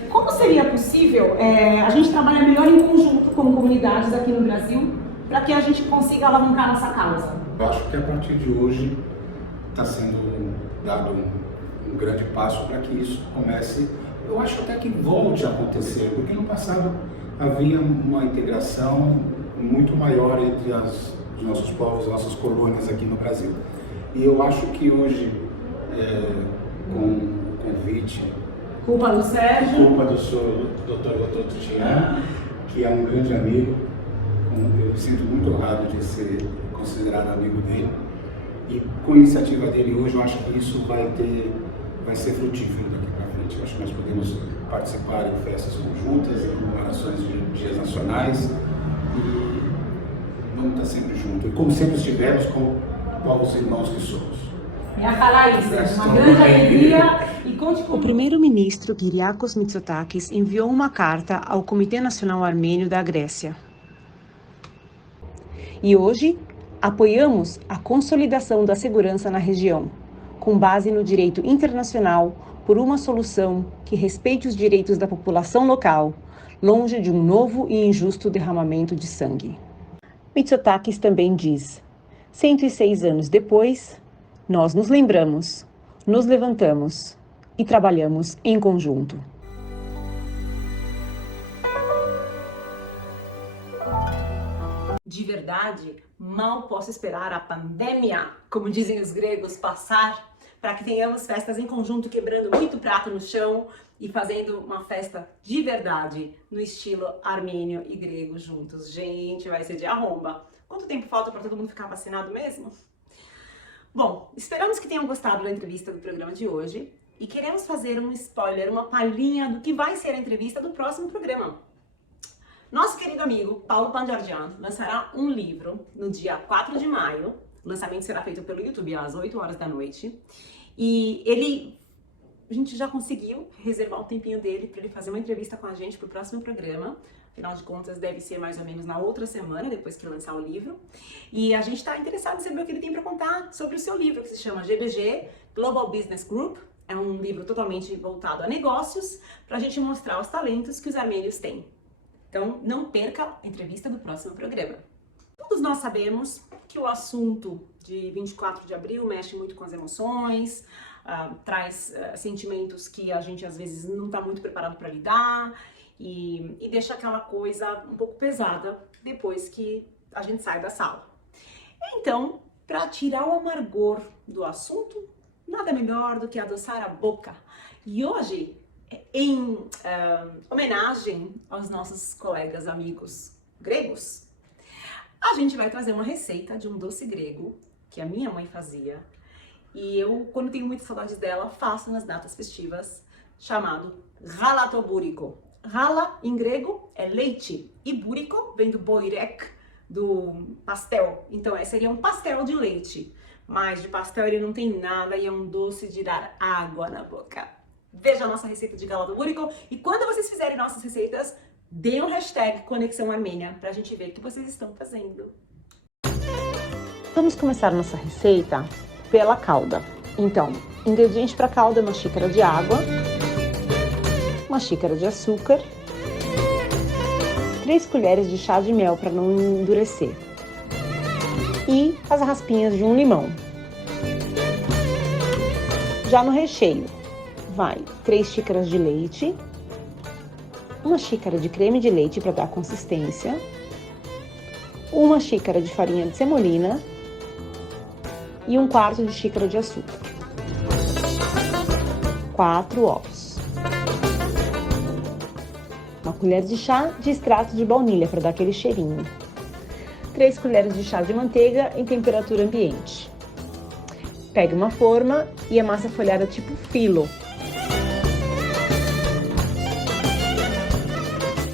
Como seria possível a gente trabalhar melhor em conjunto com comunidades aqui no Brasil para que a gente consiga alavancar nossa causa? Eu acho que a partir de hoje está sendo dado um grande passo para que isso comece, eu acho até que volte a acontecer, porque no passado havia uma integração muito maior entre os nossos povos, nossas colônias aqui no Brasil. E eu acho que hoje, com o convite... Culpa do Sérgio. Culpa do Dr. Jean, que é um grande amigo. Eu me sinto muito honrado de ser considerado amigo dele. E com a iniciativa dele hoje, eu acho que isso vai ser frutífero daqui para frente. Eu acho que nós podemos participar em festas conjuntas, em comemorações de dias nacionais. E vamos estar sempre juntos. E como sempre estivemos, com povos irmãos que somos. Ia falar isso, uma grande alegria. O primeiro-ministro Kyriakos Mitsotakis enviou uma carta ao Comitê Nacional Armênio da Grécia. E hoje, apoiamos a consolidação da segurança na região, com base no direito internacional, por uma solução que respeite os direitos da população local, longe de um novo e injusto derramamento de sangue. Mitsotakis também diz: 106 anos depois, nós nos lembramos, nos levantamos e trabalhamos em conjunto. De verdade, mal posso esperar a pandemia, como dizem os gregos, passar, para que tenhamos festas em conjunto, quebrando muito prato no chão e fazendo uma festa de verdade no estilo armênio e grego juntos. Gente, vai ser de arromba. Quanto tempo falta para todo mundo ficar vacinado mesmo? Bom, esperamos que tenham gostado da entrevista do programa de hoje e queremos fazer um spoiler, uma palhinha do que vai ser a entrevista do próximo programa. Nosso querido amigo Paulo Pandiardian lançará um livro no dia 4 de maio. O lançamento será feito pelo YouTube às 8 horas da noite. E a gente já conseguiu reservar um tempinho dele para ele fazer uma entrevista com a gente para o próximo programa. Afinal de contas, deve ser mais ou menos na outra semana, depois que lançar o livro. E a gente está interessado em saber o que ele tem para contar sobre o seu livro, que se chama GBG, Global Business Group. É um livro totalmente voltado a negócios, para a gente mostrar os talentos que os armênios têm. Então, não perca a entrevista do próximo programa. Todos nós sabemos que o assunto de 24 de abril mexe muito com as emoções, traz sentimentos que a gente às vezes não está muito preparado para lidar e deixa aquela coisa um pouco pesada depois que a gente sai da sala. Então, para tirar o amargor do assunto, nada melhor do que adoçar a boca. E hoje, em homenagem aos nossos colegas amigos gregos, a gente vai trazer uma receita de um doce grego que a minha mãe fazia. E eu, quando tenho muitas saudades dela, faço nas datas festivas, chamado galatobouriko. Gala, em grego, é leite. E bouriko vem do boirek, do pastel. Então, seria um pastel de leite. Mas de pastel ele não tem nada e é um doce de dar água na boca. Veja a nossa receita de galatobouriko. E quando vocês fizerem nossas receitas, deem um hashtag Conexão Armênia pra gente ver o que vocês estão fazendo. Vamos começar nossa receita pela calda. Então, ingrediente para calda: uma xícara de água, uma xícara de açúcar, 3 colheres de chá de mel para não endurecer e as raspinhas de um limão. Já no recheio, vai 3 xícaras de leite, uma xícara de creme de leite para dar consistência, uma xícara de farinha de semolina e 1/4 de xícara de açúcar. 4 ovos. Uma colher de chá de extrato de baunilha para dar aquele cheirinho. 3 colheres de chá de manteiga em temperatura ambiente. Pegue uma forma e a massa folhada tipo filo.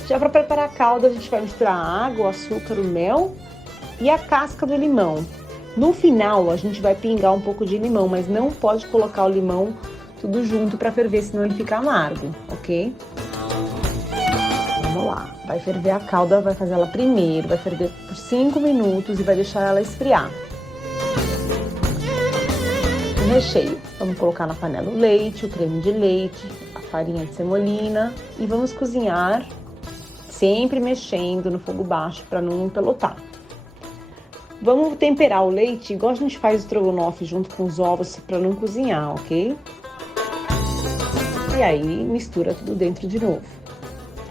Já para preparar a calda, a gente vai misturar a água, o açúcar, o mel e a casca do limão. No final, a gente vai pingar um pouco de limão, mas não pode colocar o limão tudo junto para ferver, senão ele fica amargo, ok? Vamos lá, vai ferver a calda, vai fazer ela primeiro, vai ferver por 5 minutos e vai deixar ela esfriar. O recheio, vamos colocar na panela o leite, o creme de leite, a farinha de semolina e vamos cozinhar, sempre mexendo no fogo baixo para não empelotar. Vamos temperar o leite igual a gente faz o estrogonofe junto com os ovos para não cozinhar, ok? E aí mistura tudo dentro de novo.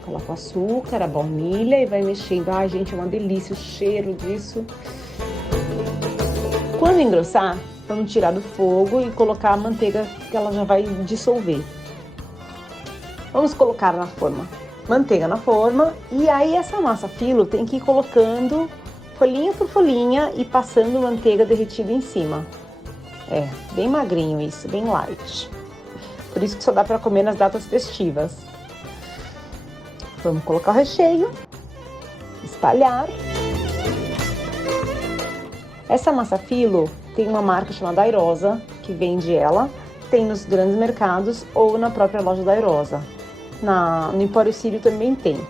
Coloca o açúcar, a baunilha e vai mexendo. Ai, gente, é uma delícia o cheiro disso. Quando engrossar, vamos tirar do fogo e colocar a manteiga que ela já vai dissolver. Vamos colocar na forma. Manteiga na forma e aí essa massa filo tem que ir colocando folhinha por folhinha e passando manteiga derretida em cima. É, bem magrinho isso, bem light. Por isso que só dá para comer nas datas festivas. Vamos colocar o recheio, espalhar. Essa massa filo tem uma marca chamada Airosa, que vende ela, tem nos grandes mercados ou na própria loja da Airosa. No Empório Sírio também tem.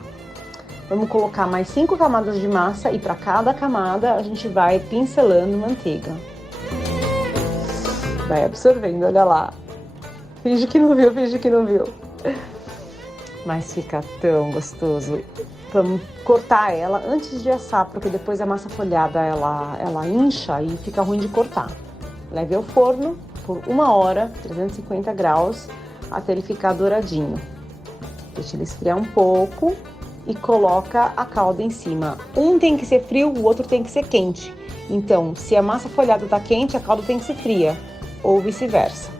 Vamos colocar mais 5 camadas de massa e para cada camada a gente vai pincelando manteiga. Vai absorvendo, olha lá. Finge que não viu, finge que não viu. Mas fica tão gostoso. Vamos cortar ela antes de assar, porque depois a massa folhada ela incha e fica ruim de cortar. Leve ao forno por 1 hora, 350 graus, até ele ficar douradinho. Deixa ele esfriar um pouco e coloca a calda em cima. Um tem que ser frio, o outro tem que ser quente. Então, se a massa folhada tá quente, a calda tem que ser fria, ou vice-versa.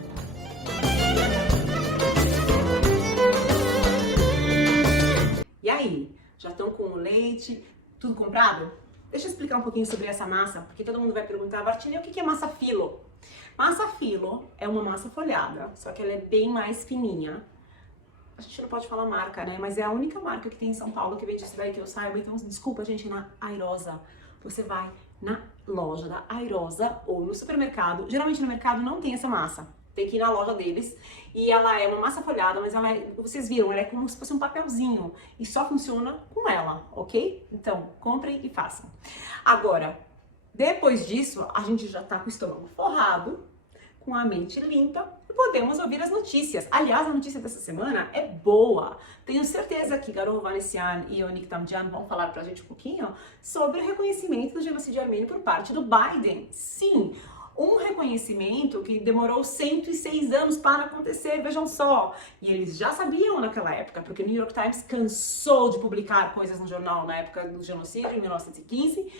Já estão com o leite, tudo comprado? Deixa eu explicar um pouquinho sobre essa massa, porque todo mundo vai perguntar, Bartinha, o que é massa filo? Massa filo é uma massa folhada, só que ela é bem mais fininha. A gente não pode falar marca, né? Mas é a única marca que tem em São Paulo que vende isso daí que eu saiba. Então, desculpa, gente, na Airosa. Você vai na loja da Airosa ou no supermercado. Geralmente no mercado não tem essa massa. Tem que ir na loja deles. E ela é uma massa folhada, mas ela é, vocês viram, ela é como se fosse um papelzinho. E só funciona com ela, ok? Então, comprem e façam. Agora, depois disso, a gente já tá com o estômago forrado, com a mente limpa, e podemos ouvir as notícias. Aliás, a notícia dessa semana é boa. Tenho certeza que Garo Hovhannissian e Onik Tamjan vão falar pra gente um pouquinho sobre o reconhecimento do genocídio armênio por parte do Biden. Sim, um reconhecimento que demorou 106 anos para acontecer, vejam só. E eles já sabiam naquela época, porque o New York Times cansou de publicar coisas no jornal na época do genocídio, em 1915.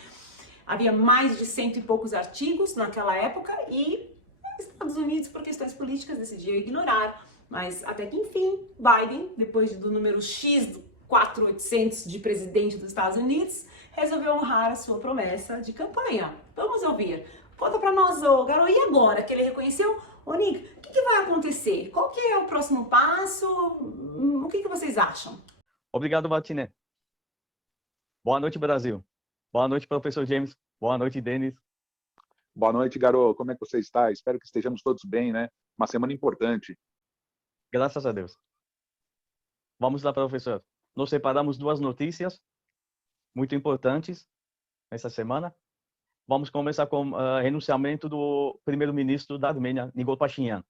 Havia mais de 100 e poucos artigos naquela época e Estados Unidos, por questões políticas, decidiu ignorar. Mas até que enfim, Biden, depois do número X 4800 de presidente dos Estados Unidos, resolveu honrar a sua promessa de campanha. Vamos ouvir. Conta pra nós, Garo, e agora que ele reconheceu? Onik, o que vai acontecer? Qual que é o próximo passo? O que vocês acham? Obrigado, Bartinê. Boa noite, Brasil. Boa noite, professor James. Boa noite, Denis. Boa noite, Garo. Como é que você está? Espero que estejamos todos bem, né? Uma semana importante. Graças a Deus. Vamos lá, professor. Nós separamos duas notícias muito importantes essa semana. Vamos começar com o renunciamento do primeiro-ministro da Armênia, Nikol Pashinyan.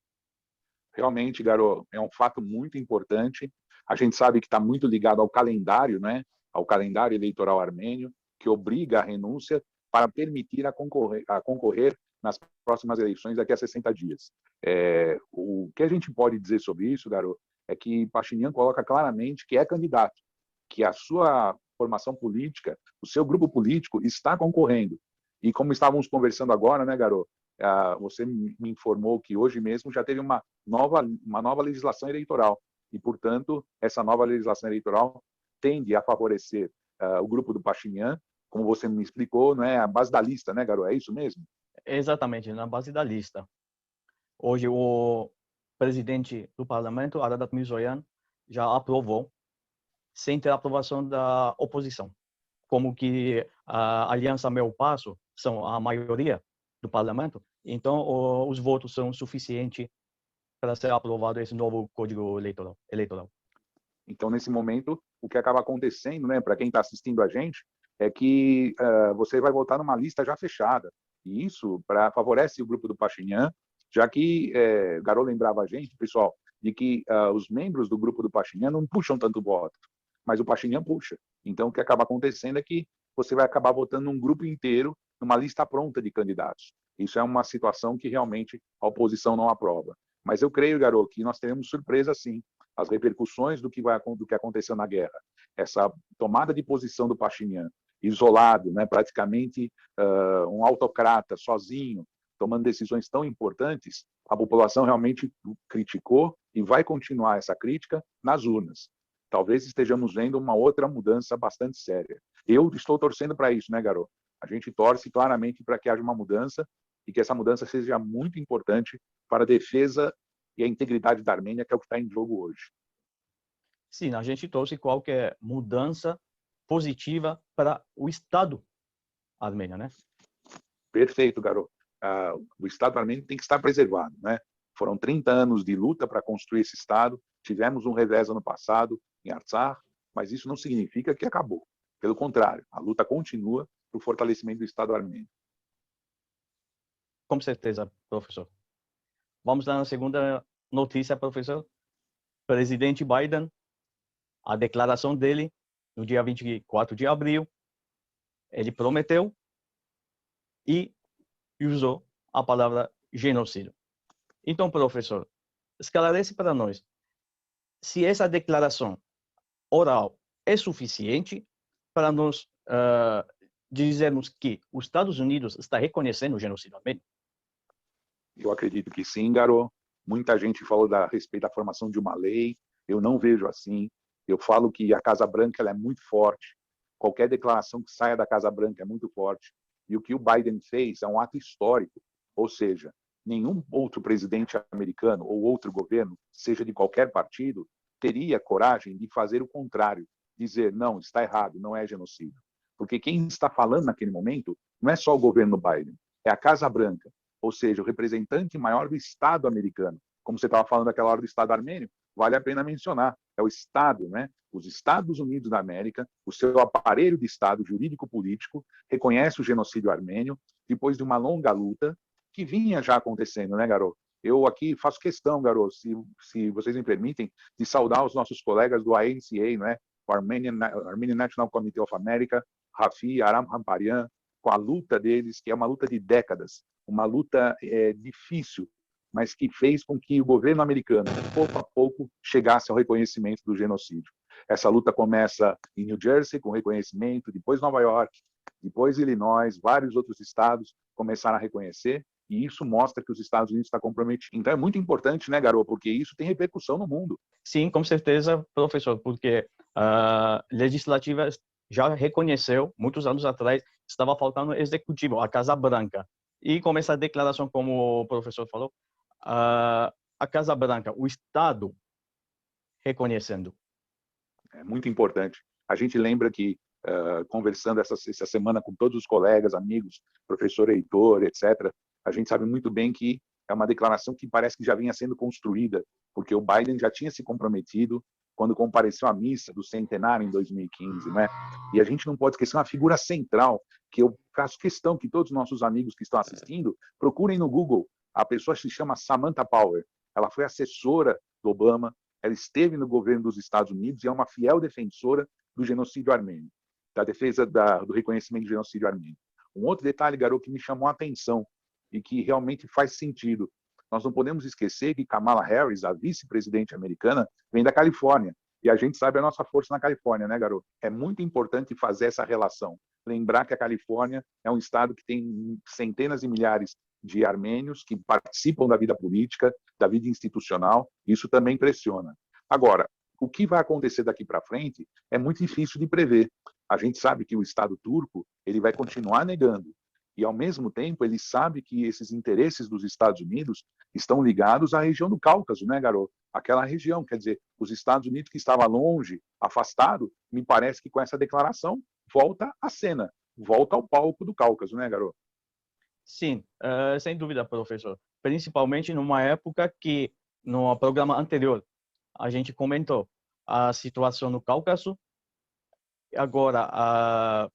Realmente, Garo, é um fato muito importante. A gente sabe que está muito ligado ao calendário, né? Ao calendário eleitoral armênio, que obriga a renúncia para permitir a concorrer nas próximas eleições daqui a 60 dias. O que a gente pode dizer sobre isso, Garo, é que Pashinyan coloca claramente que é candidato, que a sua formação política, o seu grupo político está concorrendo. E como estávamos conversando agora, né, Garo, você me informou que hoje mesmo já teve uma nova legislação eleitoral. E, portanto, essa nova legislação eleitoral tende a favorecer o grupo do Pashinyan, como você me explicou, não é a base da lista, né, Garo? É isso mesmo? Exatamente, na base da lista. Hoje, o presidente do parlamento, Ararat Mirzoyan, já aprovou, sem ter a aprovação da oposição. Como que a Aliança Meu Passo são a maioria do parlamento, então os votos são suficientes para ser aprovado esse novo código eleitoral. Então, nesse momento, o que acaba acontecendo, né, para quem está assistindo a gente, é que você vai votar numa lista já fechada. E isso favorece o grupo do Pashinyan, já que Garo lembrava a gente, pessoal, de que os membros do grupo do Pashinyan não puxam tanto voto, mas o Pashinyan puxa. Então, o que acaba acontecendo é que você vai acabar votando num grupo inteiro, numa lista pronta de candidatos. Isso é uma situação que realmente a oposição não aprova. Mas eu creio, Garo, que nós teremos surpresa sim. As repercussões do que aconteceu na guerra. Essa tomada de posição do Pashinyan, isolado, né, praticamente um autocrata, sozinho, tomando decisões tão importantes, a população realmente criticou e vai continuar essa crítica nas urnas. Talvez estejamos vendo uma outra mudança bastante séria. Eu estou torcendo para isso, né, Garo? A gente torce claramente para que haja uma mudança e que essa mudança seja muito importante para a defesa e a integridade da Armênia, que é o que está em jogo hoje. Sim, a gente torce qualquer mudança positiva para o Estado armênio, né? Perfeito, Garo. O Estado armênio tem que estar preservado, né? Foram 30 anos de luta para construir esse Estado. Tivemos um revés ano passado em Artsakh, mas isso não significa que acabou. Pelo contrário, a luta continua para o fortalecimento do Estado armênio. Com certeza, professor. Vamos lá na segunda notícia, professor. Presidente Biden, a declaração dele no dia 24 de abril, ele prometeu e usou a palavra genocídio. Então, professor, esclarece para nós se essa declaração oral é suficiente para nós dizermos que os Estados Unidos está reconhecendo o genocídio armênio. Eu acredito que sim, Garo. Muita gente falou a respeito da formação de uma lei. Eu não vejo assim. Eu falo que a Casa Branca ela é muito forte. Qualquer declaração que saia da Casa Branca é muito forte. E o que o Biden fez é um ato histórico. Ou seja, nenhum outro presidente americano ou outro governo, seja de qualquer partido, teria coragem de fazer o contrário, dizer, não, está errado, não é genocídio. Porque quem está falando naquele momento não é só o governo Biden, é a Casa Branca, ou seja, o representante maior do Estado americano. Como você estava falando naquela hora do Estado armênio, vale a pena mencionar, é o Estado, né? Os Estados Unidos da América, o seu aparelho de Estado jurídico-político, reconhece o genocídio armênio, depois de uma longa luta, que vinha já acontecendo, né, garoto? Eu aqui faço questão, garoto, se vocês me permitem, de saudar os nossos colegas do ANCA, né? O Armenian National Committee of America, Rafi, Aram Hamparian, com a luta deles, que é uma luta de décadas, uma luta difícil, mas que fez com que o governo americano, pouco a pouco, chegasse ao reconhecimento do genocídio. Essa luta começa em New Jersey, com reconhecimento, depois Nova York, depois Illinois, vários outros estados começaram a reconhecer, e isso mostra que os Estados Unidos estão comprometidos. Então é muito importante, né, garoto, porque isso tem repercussão no mundo. Sim, com certeza, professor, porque a legislativa já reconheceu, muitos anos atrás, estava faltando o executivo, a Casa Branca. E com essa declaração, como o professor falou, a Casa Branca, o Estado reconhecendo. É muito importante. A gente lembra que, conversando essa semana com todos os colegas, amigos, professor Heitor, etc., a gente sabe muito bem que é uma declaração que parece que já vinha sendo construída, porque o Biden já tinha se comprometido quando compareceu à missa do centenário em 2015, né? E a gente não pode esquecer uma figura central, que eu faço questão que todos os nossos amigos que estão assistindo procurem no Google. A pessoa se chama Samantha Power. Ela foi assessora do Obama, ela esteve no governo dos Estados Unidos e é uma fiel defensora do genocídio armênio, da defesa do reconhecimento do genocídio armênio. Um outro detalhe, garoto, que me chamou a atenção e que realmente faz sentido. Nós não podemos esquecer que Kamala Harris, a vice-presidente americana, vem da Califórnia. E a gente sabe a nossa força na Califórnia, né, garoto? É muito importante fazer essa relação. Lembrar que a Califórnia é um estado que tem centenas de milhares de armênios que participam da vida política, da vida institucional. Isso também pressiona. Agora, o que vai acontecer daqui para frente é muito difícil de prever. A gente sabe que o Estado turco ele vai continuar negando. E, ao mesmo tempo, ele sabe que esses interesses dos Estados Unidos estão ligados à região do Cáucaso, né, garoto? Aquela região, quer dizer, os Estados Unidos que estava longe, afastado, me parece que com essa declaração volta à cena, volta ao palco do Cáucaso, né, garoto? Sim, sem dúvida, professor. Principalmente numa época que, no programa anterior, a gente comentou a situação no Cáucaso, agora a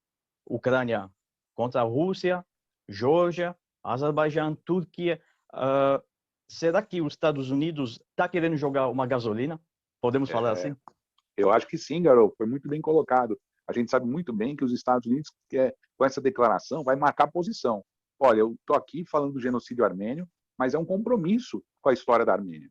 Ucrânia contra a Rússia, Geórgia, Azerbaijão, Turquia. Será que os Estados Unidos está querendo jogar uma gasolina? Podemos falar assim? Eu acho que sim, garoto. Foi muito bem colocado. A gente sabe muito bem que os Estados Unidos, com essa declaração, vai marcar posição. Olha, eu estou aqui falando do genocídio armênio, mas é um compromisso com a história da Armênia.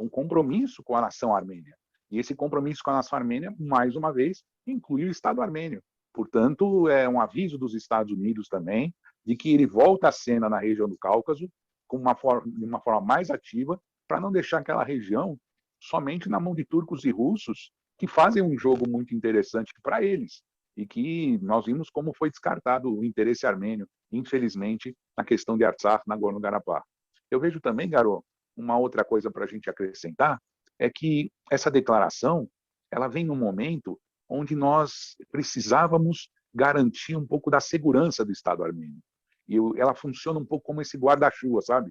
Um compromisso com a nação armênia. E esse compromisso com a nação armênia, mais uma vez, inclui o Estado armênio. Portanto, é um aviso dos Estados Unidos também de que ele volta à cena na região do Cáucaso de uma forma mais ativa para não deixar aquela região somente na mão de turcos e russos que fazem um jogo muito interessante para eles e que nós vimos como foi descartado o interesse armênio, infelizmente, na questão de Artsakh, Nagorno-Karabakh. Eu vejo também, garoto, uma outra coisa para a gente acrescentar é que essa declaração ela vem num momento onde nós precisávamos garantir um pouco da segurança do Estado armênio. E ela funciona um pouco como esse guarda-chuva, sabe?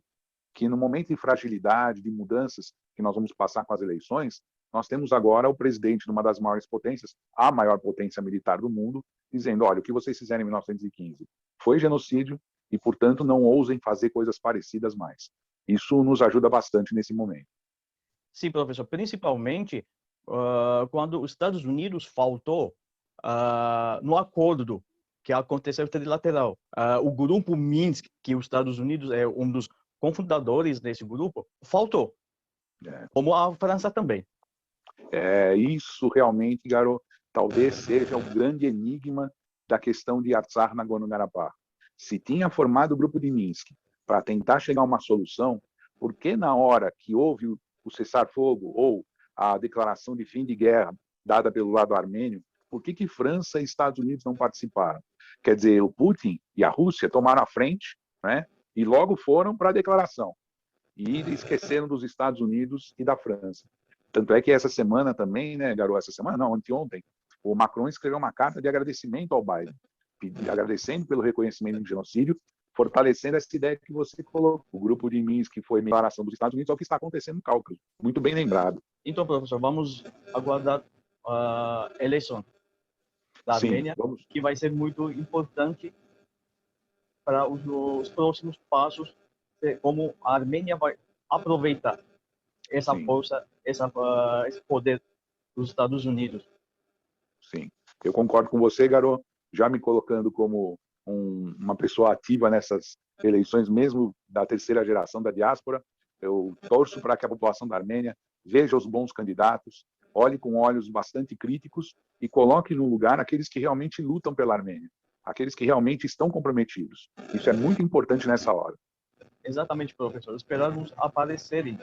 Que no momento de fragilidade, de mudanças que nós vamos passar com as eleições, nós temos agora o presidente de uma das maiores potências, a maior potência militar do mundo, dizendo, olha, o que vocês fizeram em 1915 foi genocídio e, portanto, não ousem fazer coisas parecidas mais. Isso nos ajuda bastante nesse momento. Sim, professor, principalmente quando os Estados Unidos faltou no acordo que aconteceu trilateral. O grupo Minsk, que os Estados Unidos é um dos cofundadores desse grupo, faltou. Como a França também. Isso realmente, garoto, talvez seja o grande enigma da questão de Artsakh Nagorno-Karabakh. Se tinha formado o grupo de Minsk para tentar chegar a uma solução, por que na hora que houve o cessar-fogo ou a declaração de fim de guerra dada pelo lado armênio, por que França e Estados Unidos não participaram? Quer dizer, o Putin e a Rússia tomaram a frente, né, e logo foram para a declaração, e esqueceram dos Estados Unidos e da França. Tanto é que essa semana também, né, garoto, essa semana não, anteontem, o Macron escreveu uma carta de agradecimento ao Biden, agradecendo pelo reconhecimento do genocídio, fortalecendo essa ideia que você colocou. O grupo de Minsk, que foi a declaração dos Estados Unidos, é o que está acontecendo no Cáucaso. Muito bem lembrado. Então, professor, vamos aguardar a eleição da Armênia, que vai ser muito importante para os próximos passos, como a Armênia vai aproveitar essa força, esse poder dos Estados Unidos. Sim, eu concordo com você, garoto, já me colocando como uma pessoa ativa nessas eleições, mesmo da terceira geração da diáspora. Eu torço para que a população da Armênia veja os bons candidatos, olhe com olhos bastante críticos e coloque no lugar aqueles que realmente lutam pela Armênia, aqueles que realmente estão comprometidos. Isso é muito importante nessa hora. Exatamente, professor. Esperamos aparecerem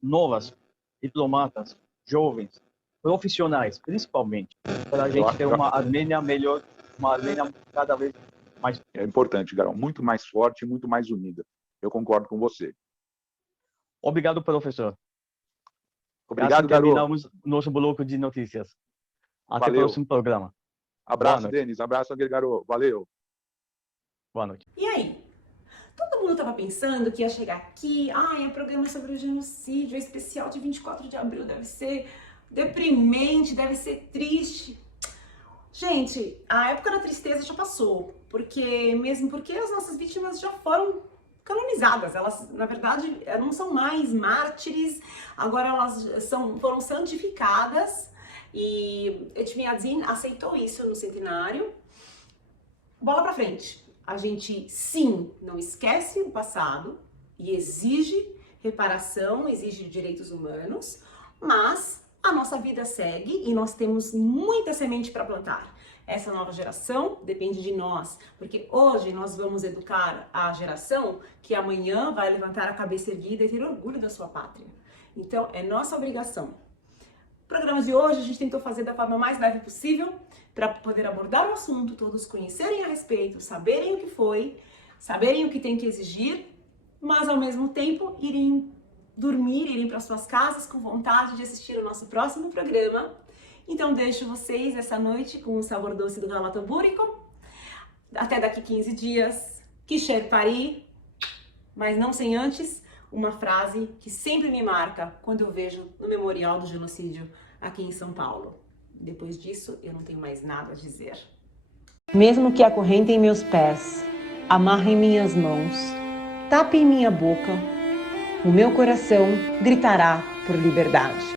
novas diplomatas, jovens, profissionais, principalmente, para a gente ter uma Armênia melhor, uma Armênia cada vez mais... É importante, Garão, muito mais forte, muito mais unida. Eu concordo com você. Obrigado, professor. Obrigado, assim terminamos nosso bloco de notícias. Até o próximo programa. Abraço, Denis. Abraço, Garoto. Valeu. Boa noite. E aí? Todo mundo estava pensando que ia chegar aqui, é programa sobre o genocídio, é especial de 24 de abril, deve ser deprimente, deve ser triste. Gente, a época da tristeza já passou, mesmo porque as nossas vítimas já foram canonizadas. Elas, na verdade, não são mais mártires, agora elas foram santificadas e Etchmiadzin aceitou isso no centenário. Bola pra frente. A gente, sim, não esquece o passado e exige reparação, exige direitos humanos, mas a nossa vida segue e nós temos muita semente para plantar. Essa nova geração depende de nós, porque hoje nós vamos educar a geração que amanhã vai levantar a cabeça erguida e ter orgulho da sua pátria. Então, é nossa obrigação. O programa de hoje a gente tentou fazer da forma mais leve possível para poder abordar o assunto, todos conhecerem a respeito, saberem o que foi, saberem o que tem que exigir, mas ao mesmo tempo irem dormir, irem para suas casas com vontade de assistir o nosso próximo programa. Então deixo vocês essa noite com o sabor doce do Galato Búrico. Até daqui 15 dias. Kisher Pari. Mas não sem antes uma frase que sempre me marca quando eu vejo no Memorial do Genocídio aqui em São Paulo. Depois disso, eu não tenho mais nada a dizer. Mesmo que acorrentem meus pés, amarrem minhas mãos, tapem minha boca, o meu coração gritará por liberdade.